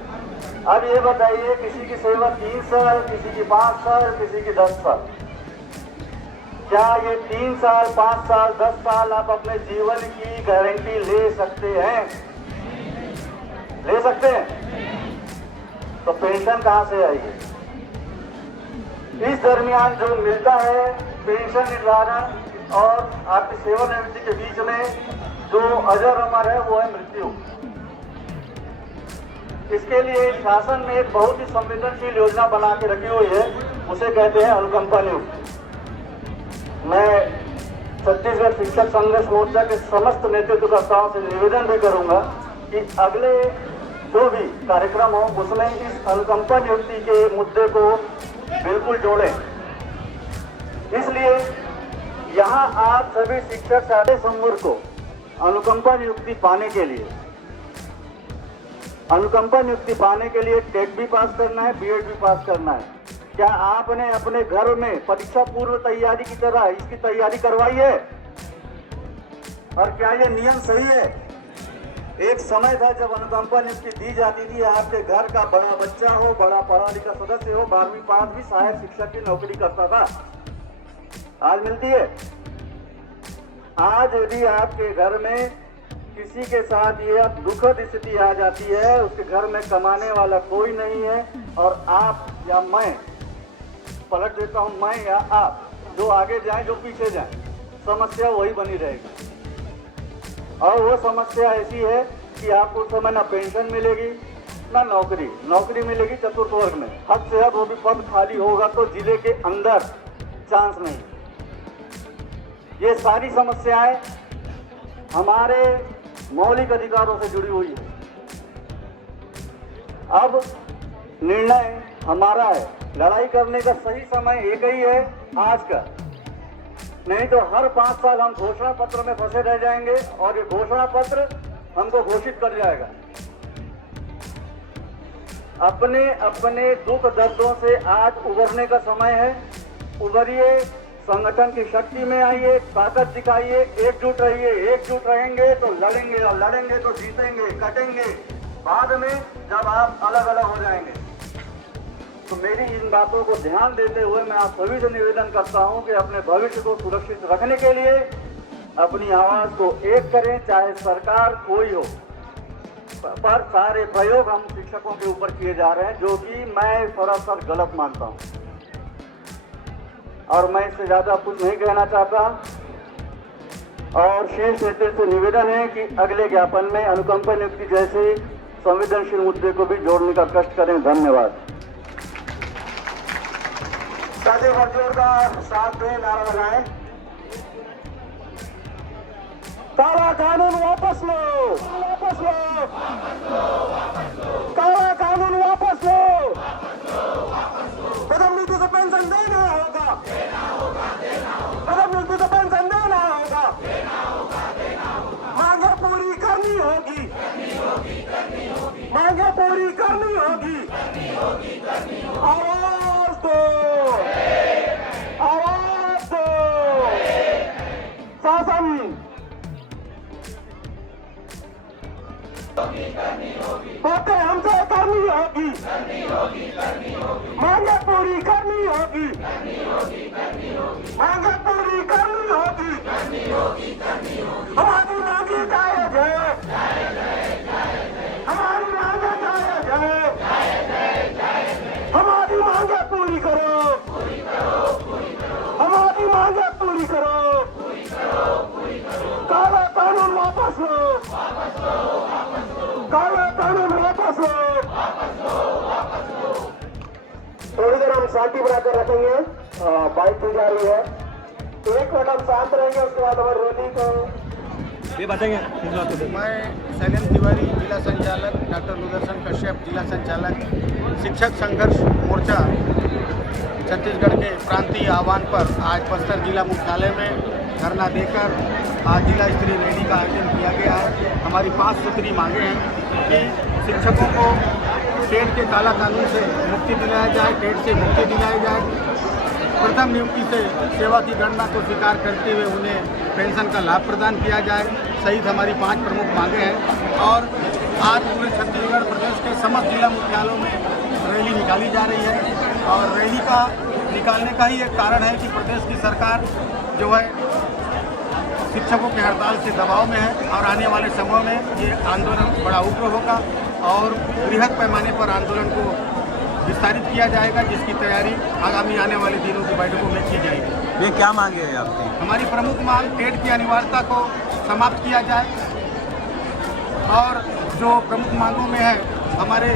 अब ये बताइए, किसी की सेवा 3 साल, किसी की 5 साल, किसी की 10 साल। क्या ये 3 साल, 5 साल, 10 साल आप अपने जीवन की गारंटी ले सकते हैं? ले सकते हैं? तो पेंशन कहाँ से आएगी? इस दरमियान जो मिलता है पेंशन निर्धारण और आपकी सेवानिवृत्ति के बीच में जो अजर अमर है, वो है मृत्यु। इसके लिए शासन ने एक बहुत ही संवेदनशील योजना बना के रखी हुई है, उसे कहते हैं अनुकंपा नियुक्ति। मैं छत्तीसगढ़ शिक्षक संघर्ष मोर्चा के समस्त नेतृत्वकर्ताओं से निवेदन भी करूंगा कि अगले जो भी कार्यक्रम हो उसमें इस अनुकंपा नियुक्ति के मुद्दे को बिल्कुल जोड़ें। इसलिए यहाँ आप सभी शिक्षक सारे समूह को अनुकंपा नियुक्ति पाने के लिए टेट भी पास करना है, बीएड भी पास करना है। क्या आपने अपने घर में परीक्षा पूर्व तैयारी की तरह इसकी तैयारी करवाई है? और क्या ये नियम सही है? एक समय था जब अनुकंपा नियुक्ति दी जाती थी, आपके घर का बड़ा बच्चा हो, बड़ा पढ़ा लिखा सदस्य हो, 12वीं पास भी सहायक शिक्षक की नौकरी करता था। आज मिलती है? आज यदि आपके घर में किसी के साथ ये अब दुखद स्थिति आ जाती है, उसके घर में कमाने वाला कोई नहीं है और आप या मैं, पलट देता हूँ, मैं या आप, जो आगे जाएं जो पीछे जाएं, समस्या वही बनी रहेगी। और वो समस्या ऐसी है कि आपको उस समय ना पेंशन मिलेगी ना नौकरी मिलेगी चतुर्थ वर्ग में, हद से हद वो भी पद खाली होगा तो जिले के अंदर चांस नहीं। ये सारी समस्याएं हमारे मौलिक अधिकारों से जुड़ी हुई है। अब निर्णय हमारा है, लड़ाई करने का सही समय एक ही है, आज का, नहीं तो हर 5 साल हम घोषणा पत्र में फंसे रह जाएंगे और ये घोषणा पत्र हमको घोषित कर जाएगा। अपने अपने दुख दर्दों से आज उबरने का समय है। उबरिए, संगठन की शक्ति में आइए, ताकत दिखाइए, एकजुट रहिए। एकजुट रहेंगे तो लड़ेंगे और लड़ेंगे तो जीतेंगे, कटेंगे बाद में जब आप अलग अलग हो जाएंगे। तो मेरी इन बातों को ध्यान देते हुए मैं आप सभी से निवेदन करता हूं कि अपने भविष्य को सुरक्षित रखने के लिए अपनी आवाज को एक करें, चाहे सरकार कोई हो। पर सारे प्रयोग हम शिक्षकों के ऊपर किए जा रहे हैं, जो कि मैं सरासर गलत मानता हूं और मैं इससे ज्यादा कुछ नहीं कहना चाहता। और शीर्ष नेतृत्व से निवेदन है कि अगले ज्ञापन में अनुकंपा नियुक्ति जैसे संवेदनशील मुद्दे को भी जोड़ने का कष्ट करें। धन्यवाद। सादे मजदूर का साथ दें, नारा लगाएं। काला कानून वापस लो, वापस लो, काला कानून वापस लो। प्रथम नीति से पेंशन देना होगा, प्रथम नीति से पेंशन देना होगा, मांगे पूरी करनी होगी, मांगे पूरी करनी होगी। आवाज दो, आवाज दो। शासन बातें हमसे करनी होगी, मांगे पूरी करनी होगी, मांगे पूरी करनी होगी। हमारी मांगे जायज है, हमारी मांगे जायज है, हमारी मांगे पूरी करो, हमारी मांगे पूरी करो। काला कानून वापस लो, काला कानून वापस लो। थोड़ी देर हम शांति बनाकर रखेंगे, बाइक दी जा रही है। 1 मिनट हम शांत रहेंगे, उसके बाद हमारी रैली को ये बताएंगे। मैं शैलेंद्र तिवारी, जिला संचालक, डॉक्टर सुदर्शन कश्यप, जिला संचालक, शिक्षक संघर्ष मोर्चा छत्तीसगढ़ के प्रांतीय आह्वान पर आज बस्तर जिला मुख्यालय में धरना देकर आज जिला स्तरीय रैली का आयोजन किया गया है। हमारी 5 सूत्री मांगे हैं कि शिक्षकों को टेट के काला कानून से मुक्ति दिलाया जाए, टेट से मुक्ति दिलाई जाए, प्रथम नियुक्ति से सेवा की गणना को स्वीकार करते हुए उन्हें पेंशन का लाभ प्रदान किया जाए सहित हमारी 5 प्रमुख मांगे हैं। और आज पूरे छत्तीसगढ़ प्रदेश के समस्त जिला मुख्यालयों में रैली निकाली जा रही है और रैली का निकालने का ही एक कारण है कि प्रदेश की सरकार जो है शिक्षकों के हड़ताल से दबाव में है और आने वाले समय में ये आंदोलन बड़ा उग्र होगा और बृहद पैमाने पर आंदोलन को विस्तारित किया जाएगा, जिसकी तैयारी आगामी आने वाले दिनों की बैठकों में की जाएगी। ये क्या मांगे है आपकी? हमारी प्रमुख मांग टेट की अनिवार्यता को समाप्त किया जाए और जो प्रमुख मांगों में है हमारे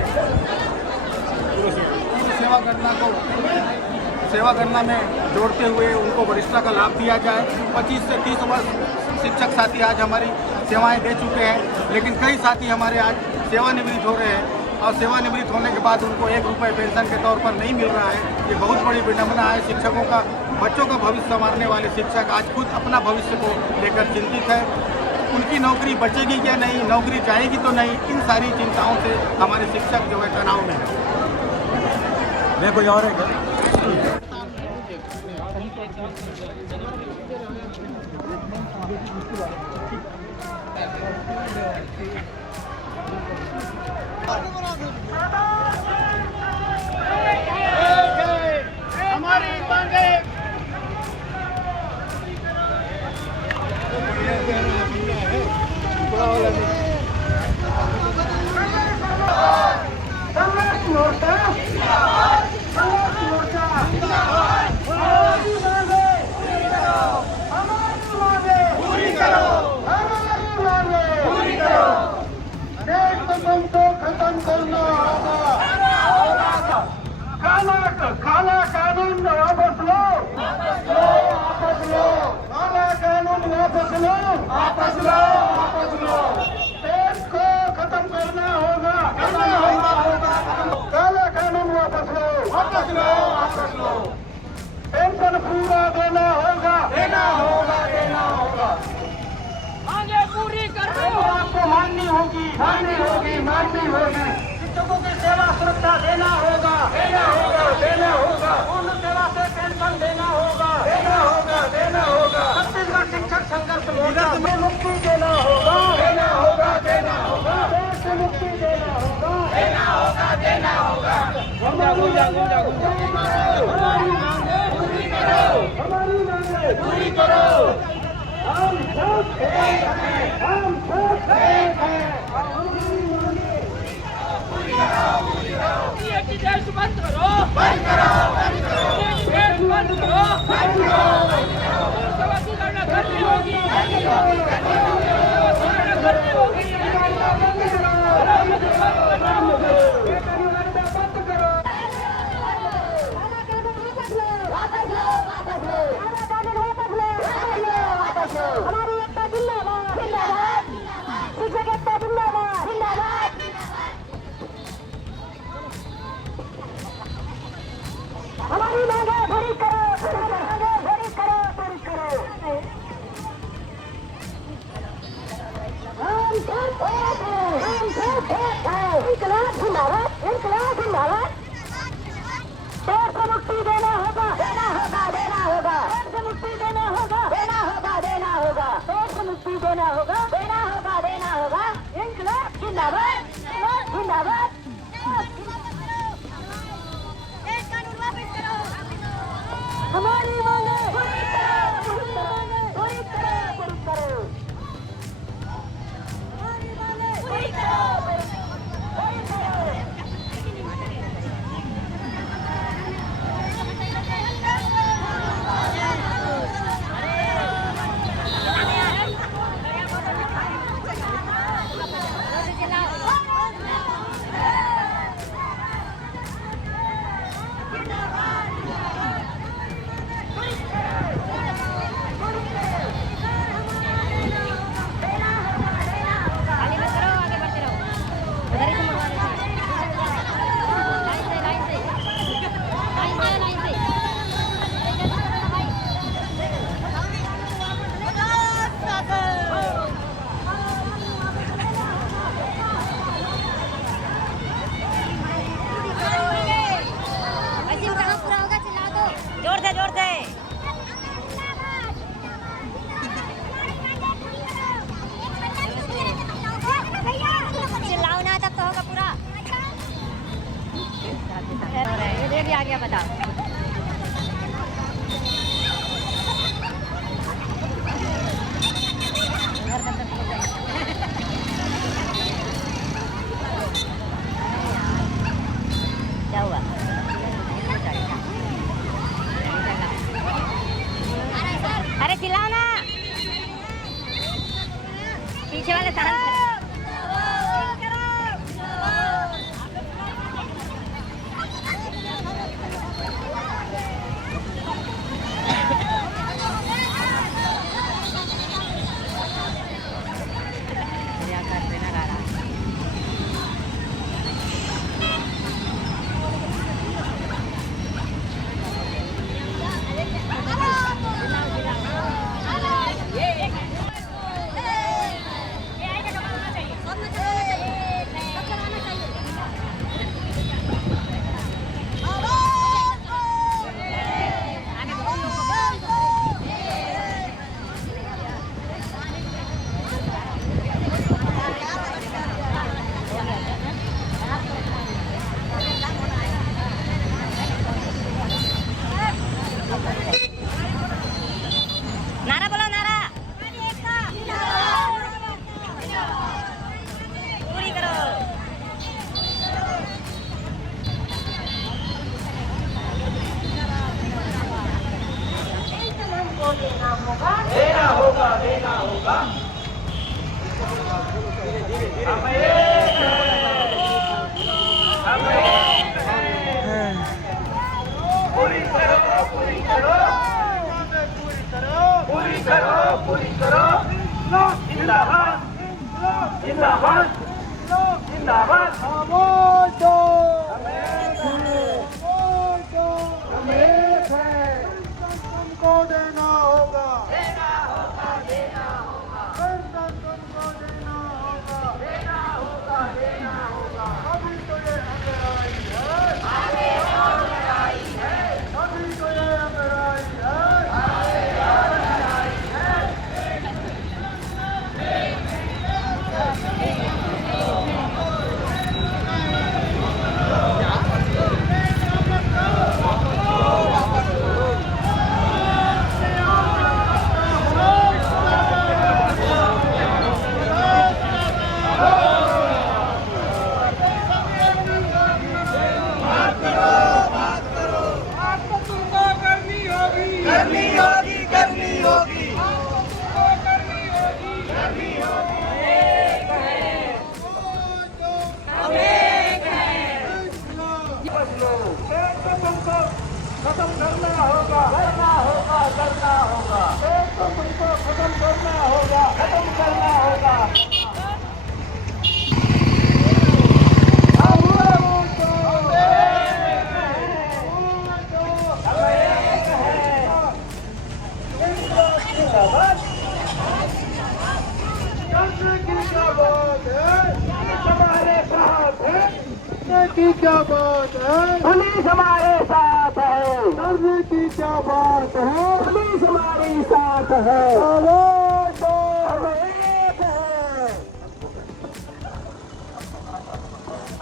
सेवा गणना में जोड़ते हुए उनको वरिष्ठता का लाभ दिया जाए। 25 से 30 वर्ष शिक्षक साथी आज हमारी सेवाएं दे चुके हैं, लेकिन कई साथी हमारे आज सेवानिवृत्त हो रहे हैं और सेवानिवृत्त होने के बाद उनको 1 रुपये पेंशन के तौर पर नहीं मिल रहा है। ये बहुत बड़ी विडंबना है। शिक्षकों का, बच्चों का भविष्य संवारने वाले शिक्षक आज खुद अपना भविष्य को लेकर चिंतित है। उनकी नौकरी बचेगी या नहीं, नौकरी जाएगी तो नहीं, इन सारी चिंताओं से हमारे शिक्षक जो है तनाव में है। कोई और है क्या? हमारी मांगे बड़ा वाला माननी होगी, माननी होगी। शिक्षकों की सेवा सुरक्षा देना होगा, देना होगा, देना होगा। पूर्ण सेवा से पेंशन देना होगा, देना होगा, देना होगा। छत्तीसगढ़ शिक्षक संघर्ष मोर्चा में मुक्ति देना होगा, देना होगा, देना होगा। देश से मुक्ति देना होगा, देना होगा, देना होगा। हमारी मांगे पूरी करो, हमारी मांगे पूरी करो। हम सब एक हैं, हम सब एक हैं। देश बंद करो, बंद करो, बंद करो। देश बंद करो, बंद करो। समाप्ति करना करनी होगी, करनी होगी, करनी होगी, करनी होगी। हमारी एकता जिंदाबाद, जिंदाबाद। शिक्षक एकता जिंदाबाद, जिंदाबाद। हमारी मांगे पूरी करो, हमारी मांगे पूरी करो, पूरी करो। हम सब एक हैं, हम सब एक हैं। इनकलाब जिंदाबाद, इनकलाब जिंदाबाद। देश को मुक्ति देना होगा, देना होगा, देना होगा। देश को मुक्ति देना होगा, देना होगा, देना होगा। देश को मुक्ति देना होगा, देना होगा, देना होगा। इनकलाब जिंदाबाद, इनकलाब जिंदाबाद। हमारी मांगे पूरी करो, पूरी करो, पूरी करो, पूरी करो। हमारी मांगे पूरी करो, पूरी करो। जोर से चिल्लाओ ना, तब तो होगा पूरा। ये भी आ गया, बताओ। क्या हुआ? अरे चिल्लाओ ना, पीछे वाले तरफ। नारा बोलो, नारा पूरी करो। देना होगा, देना होगा, देना होगा। पूरी करो, पूरी करो, पूरी करो, पूरी करो, पूरी करो। जिंदाबाद, जिंदाबाद, जिंदाबाद। खामोशो, खामोशो, तुमको देना होगा, देना होगा, देना होगा। तुमको देना होगा, देना होगा। की क्या बात है, पुलिस हमारे साथ है, डरने की क्या बात है, पुलिस हमारे साथ है, आवाज दो, हम एक हैं।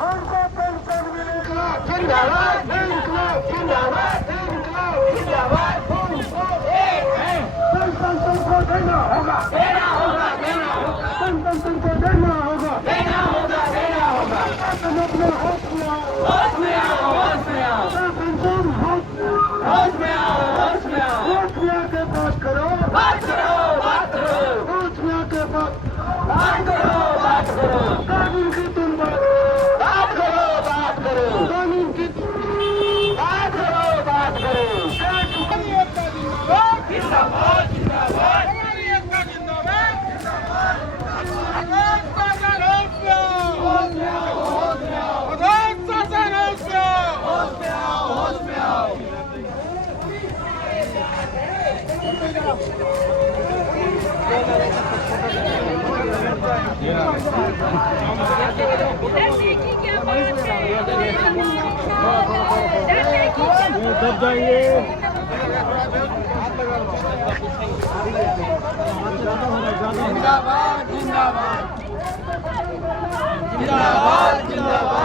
हमको पेंशन मिलेगा, जिंदाबाद इंकलाब, जिंदाबाद इंकलाब, जिंदाबाद, हमको एक है, पेंशन तुमको देना होगा, देना होगा, देना होगा, पेंशन तुमको देना होगा, देना होगा, देना होगा, तुम अपने होश में आओ, होश में आओ, होश में आओ, पेंशन होश में आओ, होश में आओ, होश में आओ, होश में आके बात करो, बात करो, बात करो, होश में आके बात करो, बात करो, कानून की तुम बात करो, बात करो, कानून की बात करो, बात करो, जिंदाबाद, जिंदाबाद, दब जाइए। जिंदाबाद जिंदाबाद जिंदाबाद जिंदाबाद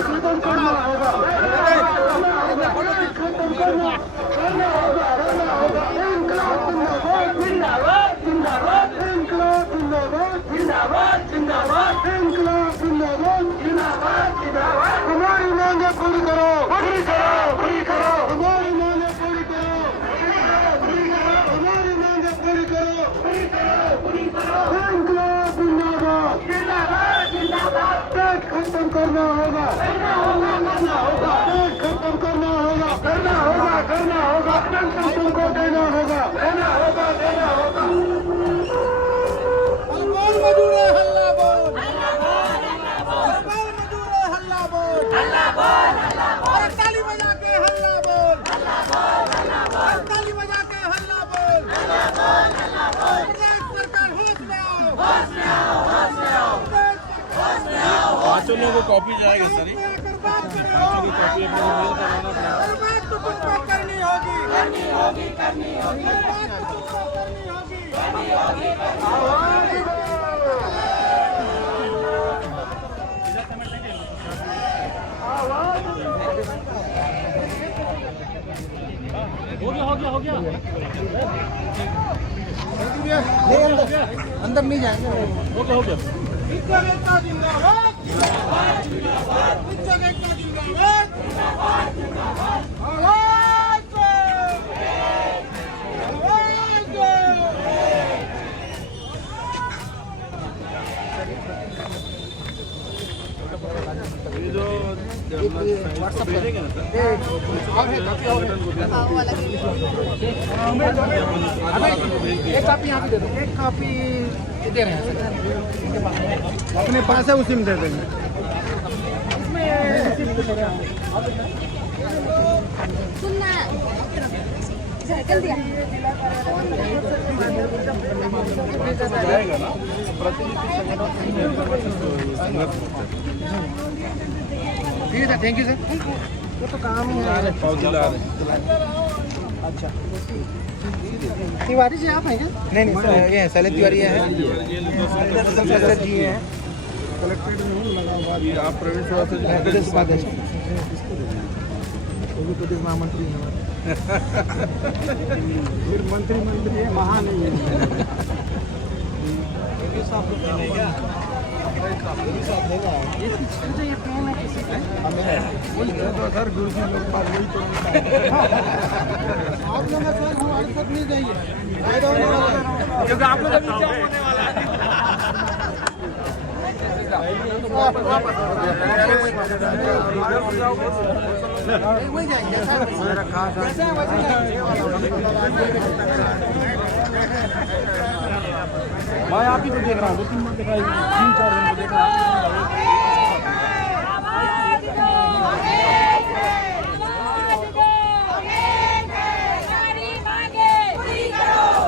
खत्म करना होगा, खत्म करना होगा, इंकलाब जिंदाबाद, जिंदाबाद, इंकलाब जिंदाबाद, जिंदाबाद, जिंदाबाद, इंकलाब जिंदाबाद, जिंदाबाद, जिंदाबाद, हमारी मांगे पूरी करो, पूरी करो, पूरी करो, हमारी मांगे पूरी करो, पूरी करो, हमारी मांगे पूरी करो, पूरी करो, पूरी करो, इंकलाब जिंदाबाद, जिंदाबाद, जिंदाबाद, देश खत्म करना होगा, करना होगा, करना होगा, देश खत्म करना होगा, करना होगा, करना होगा, पेंशन तुमको देना होगा, देना होगा, देना होगा। बोल मजदूर हल्ला बोल, हल्ला बोल, हल्ला बोल, हल्ला बोल, हल्ला बोल, ताली बजा के हल्ला बोल, हल्ला बोल, हल्ला बोल, ताली बजा के हल्ला बोल, हल्ला बोल, हल्ला बोल, सरकार होश में आओ, होश में आओ, होश में आओ, होश में आओ, पाँचों लोगों को कॉपी जाएगी सर, बात करो, पाँचों की कॉपी अपने को मेल करवाना पड़ेगा। बात तो तुमको करनी होगी, करनी होगी, करनी होगी, बात तो तुमको करनी होगी, करनी होगी, आवाज दो। हो गया अंदर नहीं जाएंगे, हो गया जिंदाबाद, जिंदाबाद, जिंदाबाद, जिंदाबाद, आवाज दो, आवाज दो। ये जो व्हाट्सएप भेजेंगे ना सर, एक कॉपी यहाँ पे दे दो, एक कॉपी दे रहे हैं सर, अपने पास है उसी में दे देंगे। सुनना सर्कल दिया जाएगा ना प्रतिनिधि संगठन। ठीक है सर, थैंक यू सर। वो तो काम ही है। अच्छा, तिवारी जी आप हैं क्या? नहीं नहीं सर, ये शैलेश तिवारी है, सर जी हैं, कलेक्ट्रेट में हूँ लगा हुआ। आप प्रवीण सभा से प्रदेश उपाध्यक्ष, प्रदेश महामंत्री हैं, फिर मंत्री है, महान नहीं है। सर गुरु जी लोग पास वही तो आप लोग सर हमारे साथ नहीं जाइए, क्योंकि आप लोग होने वाला है। वही जाएंगे मैं आप ही तो देख रहा हूँ, 2-3 बार देखा, 3-4 दिन देख रहा हूँ।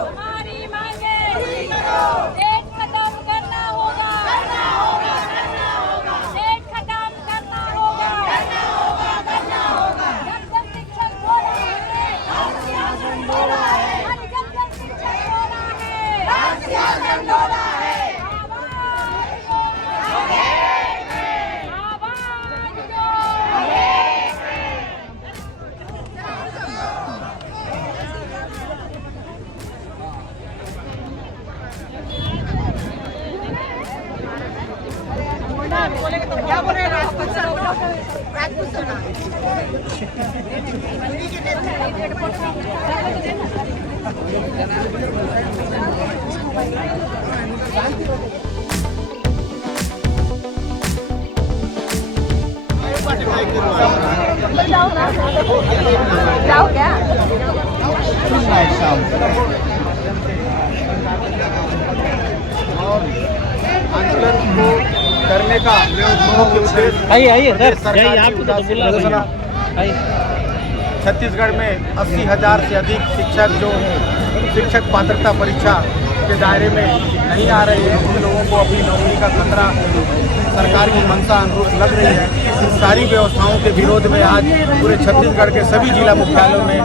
हमारी मांगे जाओ क्या आंदोलन को करने का मुख्य उद्देश्य छत्तीसगढ़ में 80,000 से अधिक शिक्षक जो शिक्षक पात्रता परीक्षा के दायरे में नहीं आ रहे हैं, उन लोगों को अपनी नौकरी का खतरा सरकार की मंशा अनुरूप लग रही है। इन सारी व्यवस्थाओं के विरोध में आज पूरे छत्तीसगढ़ के सभी जिला मुख्यालयों में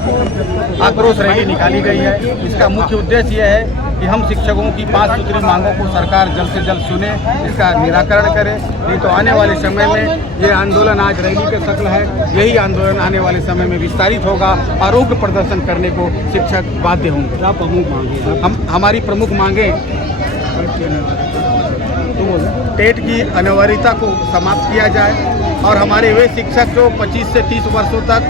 आक्रोश रैली निकाली गई है। इसका मुख्य उद्देश्य यह है कि हम शिक्षकों की 5 सूत्री मांगों को सरकार जल्द से जल्द सुने, इसका निराकरण करे। नहीं तो आने वाले समय में ये आंदोलन आज रैली के शक्ल है, यही आंदोलन आने वाले समय में विस्तारित होगा और उग्र प्रदर्शन करने को शिक्षक बाध्य होंगे। क्या प्रमुख मांगे? हमारी प्रमुख मांगे टेट की अनिवार्यता को समाप्त किया जाए और हमारे वे शिक्षक जो 25 से 30 वर्षों तक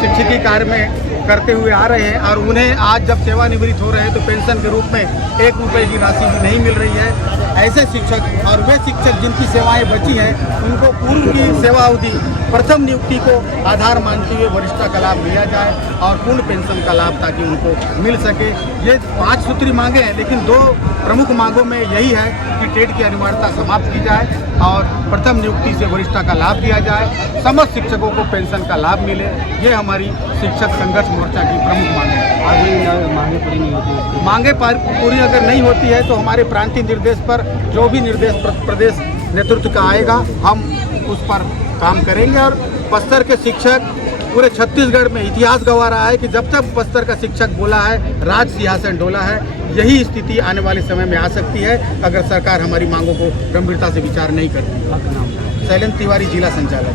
शिक्षकी कार्य में करते हुए आ रहे हैं और उन्हें आज जब सेवानिवृत्त हो रहे हैं तो पेंशन के रूप में 1 रुपये की राशि भी नहीं मिल रही है। ऐसे शिक्षक और वे शिक्षक जिनकी सेवाएं बची हैं उनको पूर्व की सेवा अवधि प्रथम नियुक्ति को आधार मानते हुए वरिष्ठता का लाभ दिया जाए और पूर्ण पेंशन का लाभ ताकि उनको मिल सके। ये 5 सूत्री मांगे हैं, लेकिन 2 प्रमुख मांगों में यही है कि टेट की अनिवार्यता समाप्त की जाए और प्रथम नियुक्ति से वरिष्ठता का लाभ दिया जाए, समस्त शिक्षकों को पेंशन का लाभ मिले। ये हमारी शिक्षक संघर्ष मोर्चा की प्रमुख मांगे हैं। आगे मांगे पूरी नहीं होती, मांगे पूरी अगर नहीं होती है तो हमारे प्रांतीय निर्देश पर जो भी निर्देश प्रदेश नेतृत्व का आएगा हम उस पर काम करेंगे। और बस्तर के शिक्षक पूरे छत्तीसगढ़ में इतिहास गंवा रहा है कि जब तक बस्तर का शिक्षक बोला है राज सिंहासन डोला है। यही स्थिति आने वाले समय में आ सकती है अगर सरकार हमारी मांगों को गंभीरता से विचार नहीं करती। शैलेंद्र तिवारी, जिला संचालक।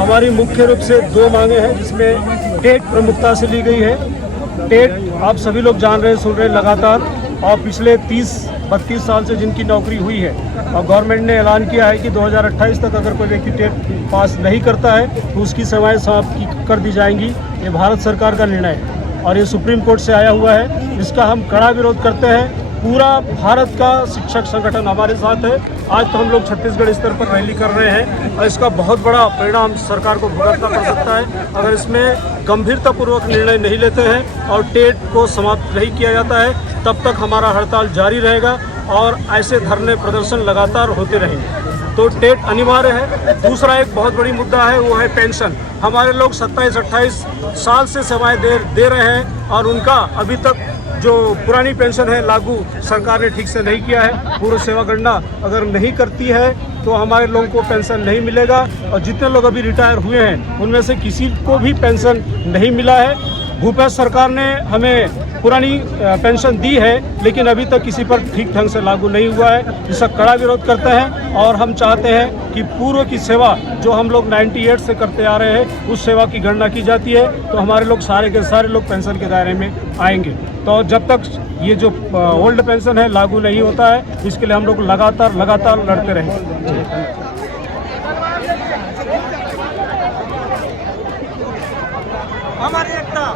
हमारी मुख्य रूप से 2 मांगे हैं जिसमें टेट प्रमुखता से ली गई है। टेट आप सभी लोग जान रहे हैं, सुन रहे हैं लगातार, और पिछले 30-32 साल से जिनकी नौकरी हुई है और गवर्नमेंट ने ऐलान किया है कि 2028 तक अगर कोई व्यक्ति टेट पास नहीं करता है तो उसकी सेवाएं समाप्त कर दी जाएंगी। ये भारत सरकार का निर्णय है और ये सुप्रीम कोर्ट से आया हुआ है। इसका हम कड़ा विरोध करते हैं। पूरा भारत का शिक्षक संगठन हमारे साथ है। आज तो हम लोग छत्तीसगढ़ स्तर पर रैली कर रहे हैं और इसका बहुत बड़ा परिणाम सरकार को भुगतना पड़ सकता है अगर इसमें गंभीरतापूर्वक निर्णय नहीं लेते हैं और टेट को समाप्त नहीं किया जाता है। तब तक हमारा हड़ताल जारी रहेगा और ऐसे धरने प्रदर्शन लगातार होते रहेंगे। तो टेट अनिवार्य है। दूसरा एक बहुत बड़ी मुद्दा है, वो है पेंशन। हमारे लोग 27-28 साल से सेवाएं दे रहे हैं और उनका अभी तक जो पुरानी पेंशन है लागू सरकार ने ठीक से नहीं किया है। पूर्व सेवा गणना अगर नहीं करती है तो हमारे लोगों को पेंशन नहीं मिलेगा और जितने लोग अभी रिटायर हुए हैं उनमें से किसी को भी पेंशन नहीं मिला है। भूपेश सरकार ने हमें पुरानी पेंशन दी है लेकिन अभी तक किसी पर ठीक ढंग से लागू नहीं हुआ है। इसका कड़ा विरोध करते हैं और हम चाहते हैं कि पूर्व की सेवा जो हम लोग 98 से करते आ रहे हैं उस सेवा की गणना की जाती है तो हमारे लोग सारे के सारे लोग पेंशन के दायरे में आएंगे। तो जब तक ये जो ओल्ड पेंशन है लागू नहीं होता है इसके लिए हम लोग लगातार लड़ते रहेंगे। हमारी एकता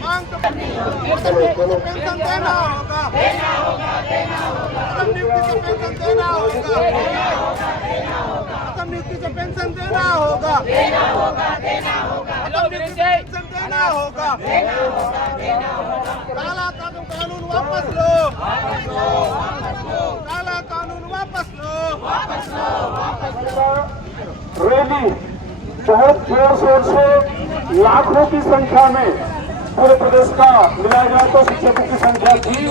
मांग तो पेंशन देना होगा, नियुक्ति से पेंशन देना होगा, नियुक्ति से पेंशन देना होगा, पेंशन देना होगा, काला कानून वापस लो, काला कानून वापस लो। रैली बहुत जोर शोर से लाखों की संख्या में पूरे प्रदेश का मिलाया जाए तो शिक्षकों की संख्या थी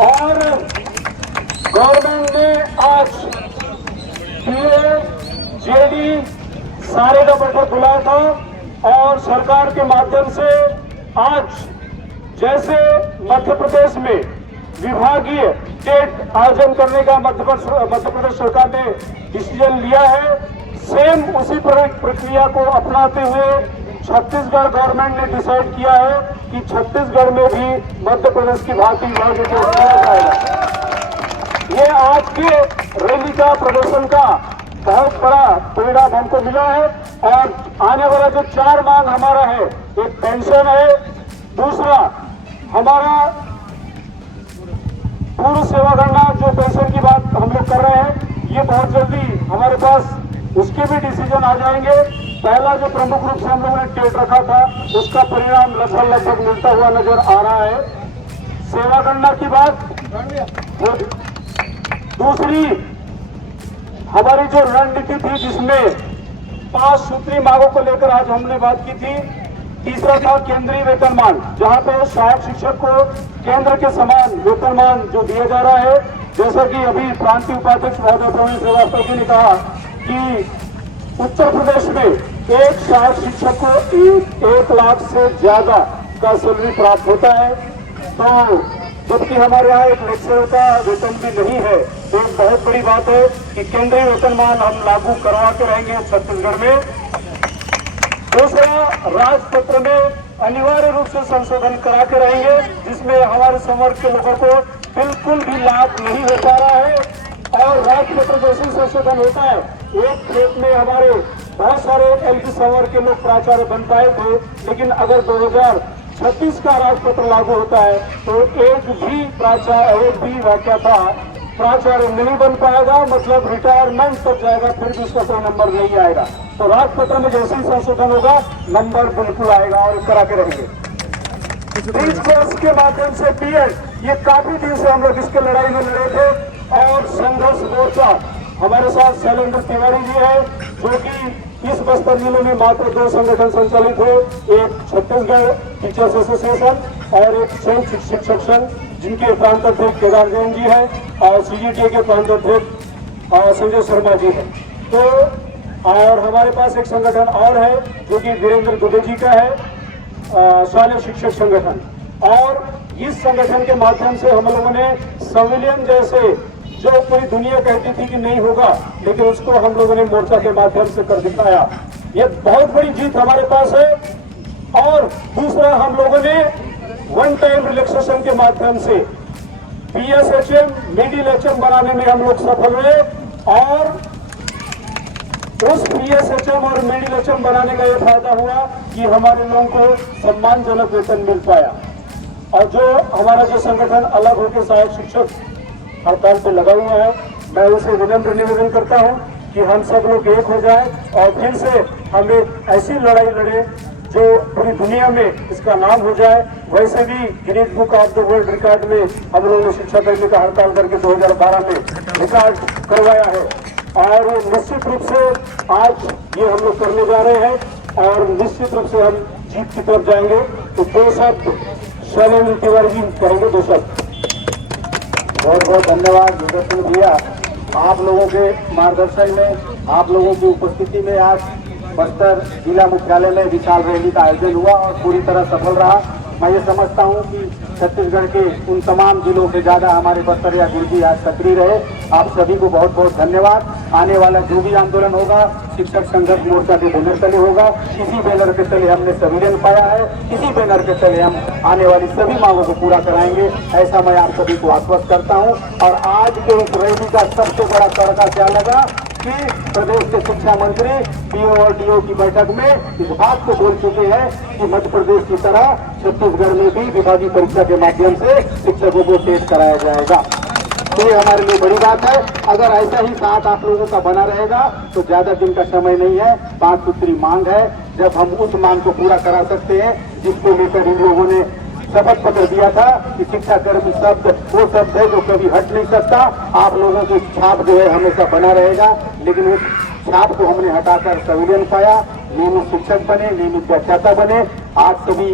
और गवर्नमेंट ने आज पीए जेडी सारे का बैठक बुलाया था और सरकार के माध्यम से आज जैसे मध्य प्रदेश में विभागीय टेट आयोजन करने का मध्य प्रदेश सरकार ने डिसीजन लिया है, सेम उसी प्रक्रिया को अपनाते हुए छत्तीसगढ़ गवर्नमेंट ने डिसाइड किया है कि छत्तीसगढ़ में भी मध्य प्रदेश की भांति विभागीय टेट किया जाएगा। ये आज के रैली का प्रदर्शन का बहुत बड़ा परिणाम हमको मिला है और आने वाला जो 4 मांग हमारा है, एक पेंशन है, दूसरा हमारा पूर्व सेवा गणना जो पेंशन की बात हम लोग कर रहे हैं, ये बहुत जल्दी हमारे पास उसके भी डिसीजन आ जाएंगे। पहला जो प्रमुख रूप से हम लोगों ने टेट रखा था उसका परिणाम लगभग मिलता हुआ नजर आ रहा है। सेवा गणना की बात, दूसरी हमारी जो रणनीति थी जिसमें 5 सूत्री मांगों को लेकर आज हमने बात की थी। तीसरा था केंद्रीय वेतनमान, जहां पे सहायक शिक्षक को केंद्र के समान वेतनमान जो दिया जा रहा है, जैसा कि अभी प्रांतीय उपाध्यक्ष महोदय प्रवीण श्रीवास्तव जी ने कहा कि उत्तर प्रदेश में एक सहायक शिक्षक को 1 लाख से ज्यादा का सैलरी प्राप्त होता है, तो जबकि हमारे यहाँ एक लेक्चरर का वेतन भी नहीं है। तो एक बहुत बड़ी बात है कि केंद्रीय वेतनमान हम लागू करवा के रहेंगे छत्तीसगढ़ में। दूसरा, राजपत्र में अनिवार्य रूप से संशोधन करा के रहेंगे, जिसमें हमारे संवर्ग के लोगों को बिल्कुल भी लाभ नहीं हो पा रहा है। और राजपत्र जैसे संशोधन होता है, एक खेत में हमारे बहुत सारे एलपी संवर्ग के लोग प्राचार्य बन पाए थे, लेकिन अगर 2036 का राजपत्र लागू होता है तो एक भी व्याख्याता प्राचार्य नहीं बन पाएगा, मतलब रिटायरमेंट तक जाएगा, फिर भी उसका कोई नंबर नहीं आएगा। तो राजपत्र में जैसे ही संशोधन होगा नंबर बिल्कुल आएगा और करा के रहेंगे। ब्रिज कोर्स के माध्यम से बीएड, ये काफी दिन से हम लोग इसके लड़ाई में लड़े थे और संघर्ष मोर्चा हमारे साथ शैलेंद्र तिवारी जी है, जो कि इस बस्तर जिले में मात्र 2 संगठन संचालित है, एक छत्तीसगढ़ टीचर्स एसोसिएशन और एक संयुक्त शिक्षक संघ, जिनके प्रांत अध्यक्ष केदार जैन जी है और सीजीटीए के प्रांत अध्यक्ष संजय शर्मा जी है। तो और हमारे पास एक संगठन और है जो कि वीरेंद्र दुबे जी का है, शालेय शिक्षक संगठन। और इस संगठन के माध्यम से हम लोगों ने संविलियन जैसे जो पूरी दुनिया कहती थी कि नहीं होगा, लेकिन उसको हम लोगों ने मोर्चा के माध्यम से कर दिखाया। ये बहुत बड़ी जीत हमारे पास है। और दूसरा, हम लोगों ने वन टाइम रिलैक्सेशन के माध्यम से पीएसएचएम मिडिल एचएम बनाने में हम लोग सफल हुए और उस पीएसएचएम और मिडिल एचएम बनाने का ये फायदा हुआ कि हमारे लोगों को सम्मानजनक वेतन मिल पाया। और जो हमारा जो संगठन अलग होकर सहायक शिक्षक हड़ताल पे लगा हुआ है, मैं उसे विनम्र निवेदन करता हूं कि हम सब लोग एक हो जाए और फिर से हम एक ऐसी लड़ाई लड़े जो पूरी दुनिया में इसका नाम हो जाए। वैसे भी Guinness book of the world record में हम लोगों ने शिक्षा कर्मी का हड़ताल करके 2012 में रिकॉर्ड करवाया है और ये निश्चित रूप से आज ये हम लोग करने जा रहे हैं और निश्चित रूप से हम जीत की तरफ जाएंगे। तो 2 शब्द शैलेंद्र तिवारी जी कहेंगे, 2 शब्द। बहुत बहुत धन्यवाद गुरदर्शन भैया, आप लोगों के मार्गदर्शन में, आप लोगों की उपस्थिति में आज बस्तर जिला मुख्यालय में विशाल रैली का आयोजन हुआ और पूरी तरह सफल रहा। मैं ये समझता हूँ कि छत्तीसगढ़ के उन तमाम जिलों से ज्यादा हमारे बस्तर या गिरिडीह आज सक्रिय रहे। आप सभी को बहुत बहुत धन्यवाद। आने वाला जो भी आंदोलन होगा शिक्षक संघर्ष मोर्चा के बैनर तले होगा। इसी बैनर के तले हमने संविलियन पाया है, इसी बैनर के तले हम आने वाली सभी मांगों को पूरा कराएंगे, ऐसा मैं आप सभी को आश्वस्त करता हूँ। और आज के इस रैली का सबसे बड़ा तड़का क्या लगा कि प्रदेश के शिक्षा मंत्री पीओ और डीओ की बैठक में इस बात को बोल चुके हैं कि मध्य प्रदेश की तरह छत्तीसगढ़ में भी विभागीय परीक्षा के माध्यम से शिक्षकों को टेस्ट कराया जाएगा। तो ये हमारे लिए बड़ी बात है। अगर ऐसा ही साथ आप लोगों का बना रहेगा तो ज्यादा दिन का समय नहीं है। 5 सूत्री मांग है, जब हम उस मांग को पूरा करा सकते हैं जिसको लेकर इन लोगों ने शपथ पत्र दिया था कि शिक्षा कर्मी शब्द वो शब्द है जो कभी हट नहीं सकता। आप लोगों की छाप जो है हमेशा बना रहेगा, लेकिन उस छाप को हमने हटाकर संविलियन पाया, नियमित शिक्षक बने, नियमित व्याख्याता बने। आज सभी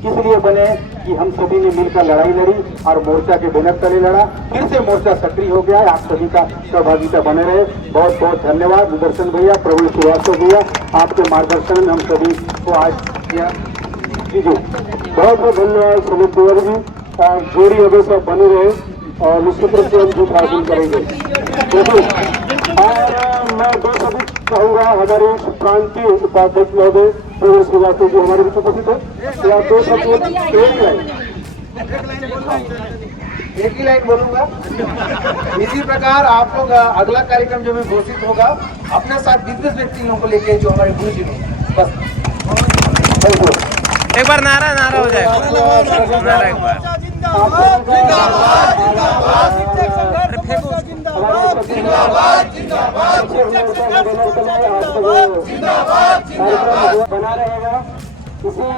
इसलिए बने कि हम सभी ने मिलकर लड़ाई लड़ी और मोर्चा के बैनर तले लड़ा। फिर से मोर्चा सक्रिय हो गया है। आप सभी का सहभागिता बने रहे। बहुत बहुत धन्यवाद सुदर्शन भैया, प्रवीण श्रीवास्तव भैया, आपके मार्गदर्शन में हम सभी को आज किया। जी बहुत बहुत धन्यवाद सुमित कुंवर जी। और जोड़ी हमेशा बने रहे और निश्चित रूप से हम जीत हासिल करेंगे। और मैं दो सभी कहूँगा, हमारे प्रांतीय उपाध्यक्ष महोदय प्रवीण श्रीवास्तव जी हमारे बीच उपस्थित है। या दो शब्द एक ही लाइन बोलूंगा। इसी प्रकार आप लोग अगला कार्यक्रम जो भी घोषित होगा अपने साथ 20 व्यक्तियों को लेके जो हमारे गुरु जी ने बस एक बार नारा हो जाए। नारा एक बार बना रहेगा। इसी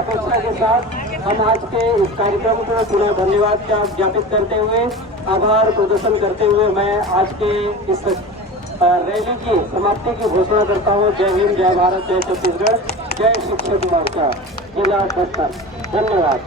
अपेक्षा के साथ हम आज के इस कार्यक्रम को पुनः धन्यवाद ज्ञापित करते हुए, आभार प्रदर्शन करते हुए मैं आज के इस रैली की समाप्ति की घोषणा करता हूँ। जय हिंद, जय भारत, जय छत्तीसगढ़, जय शिक्षक मोर्चा जिला बस्तर। धन्यवाद।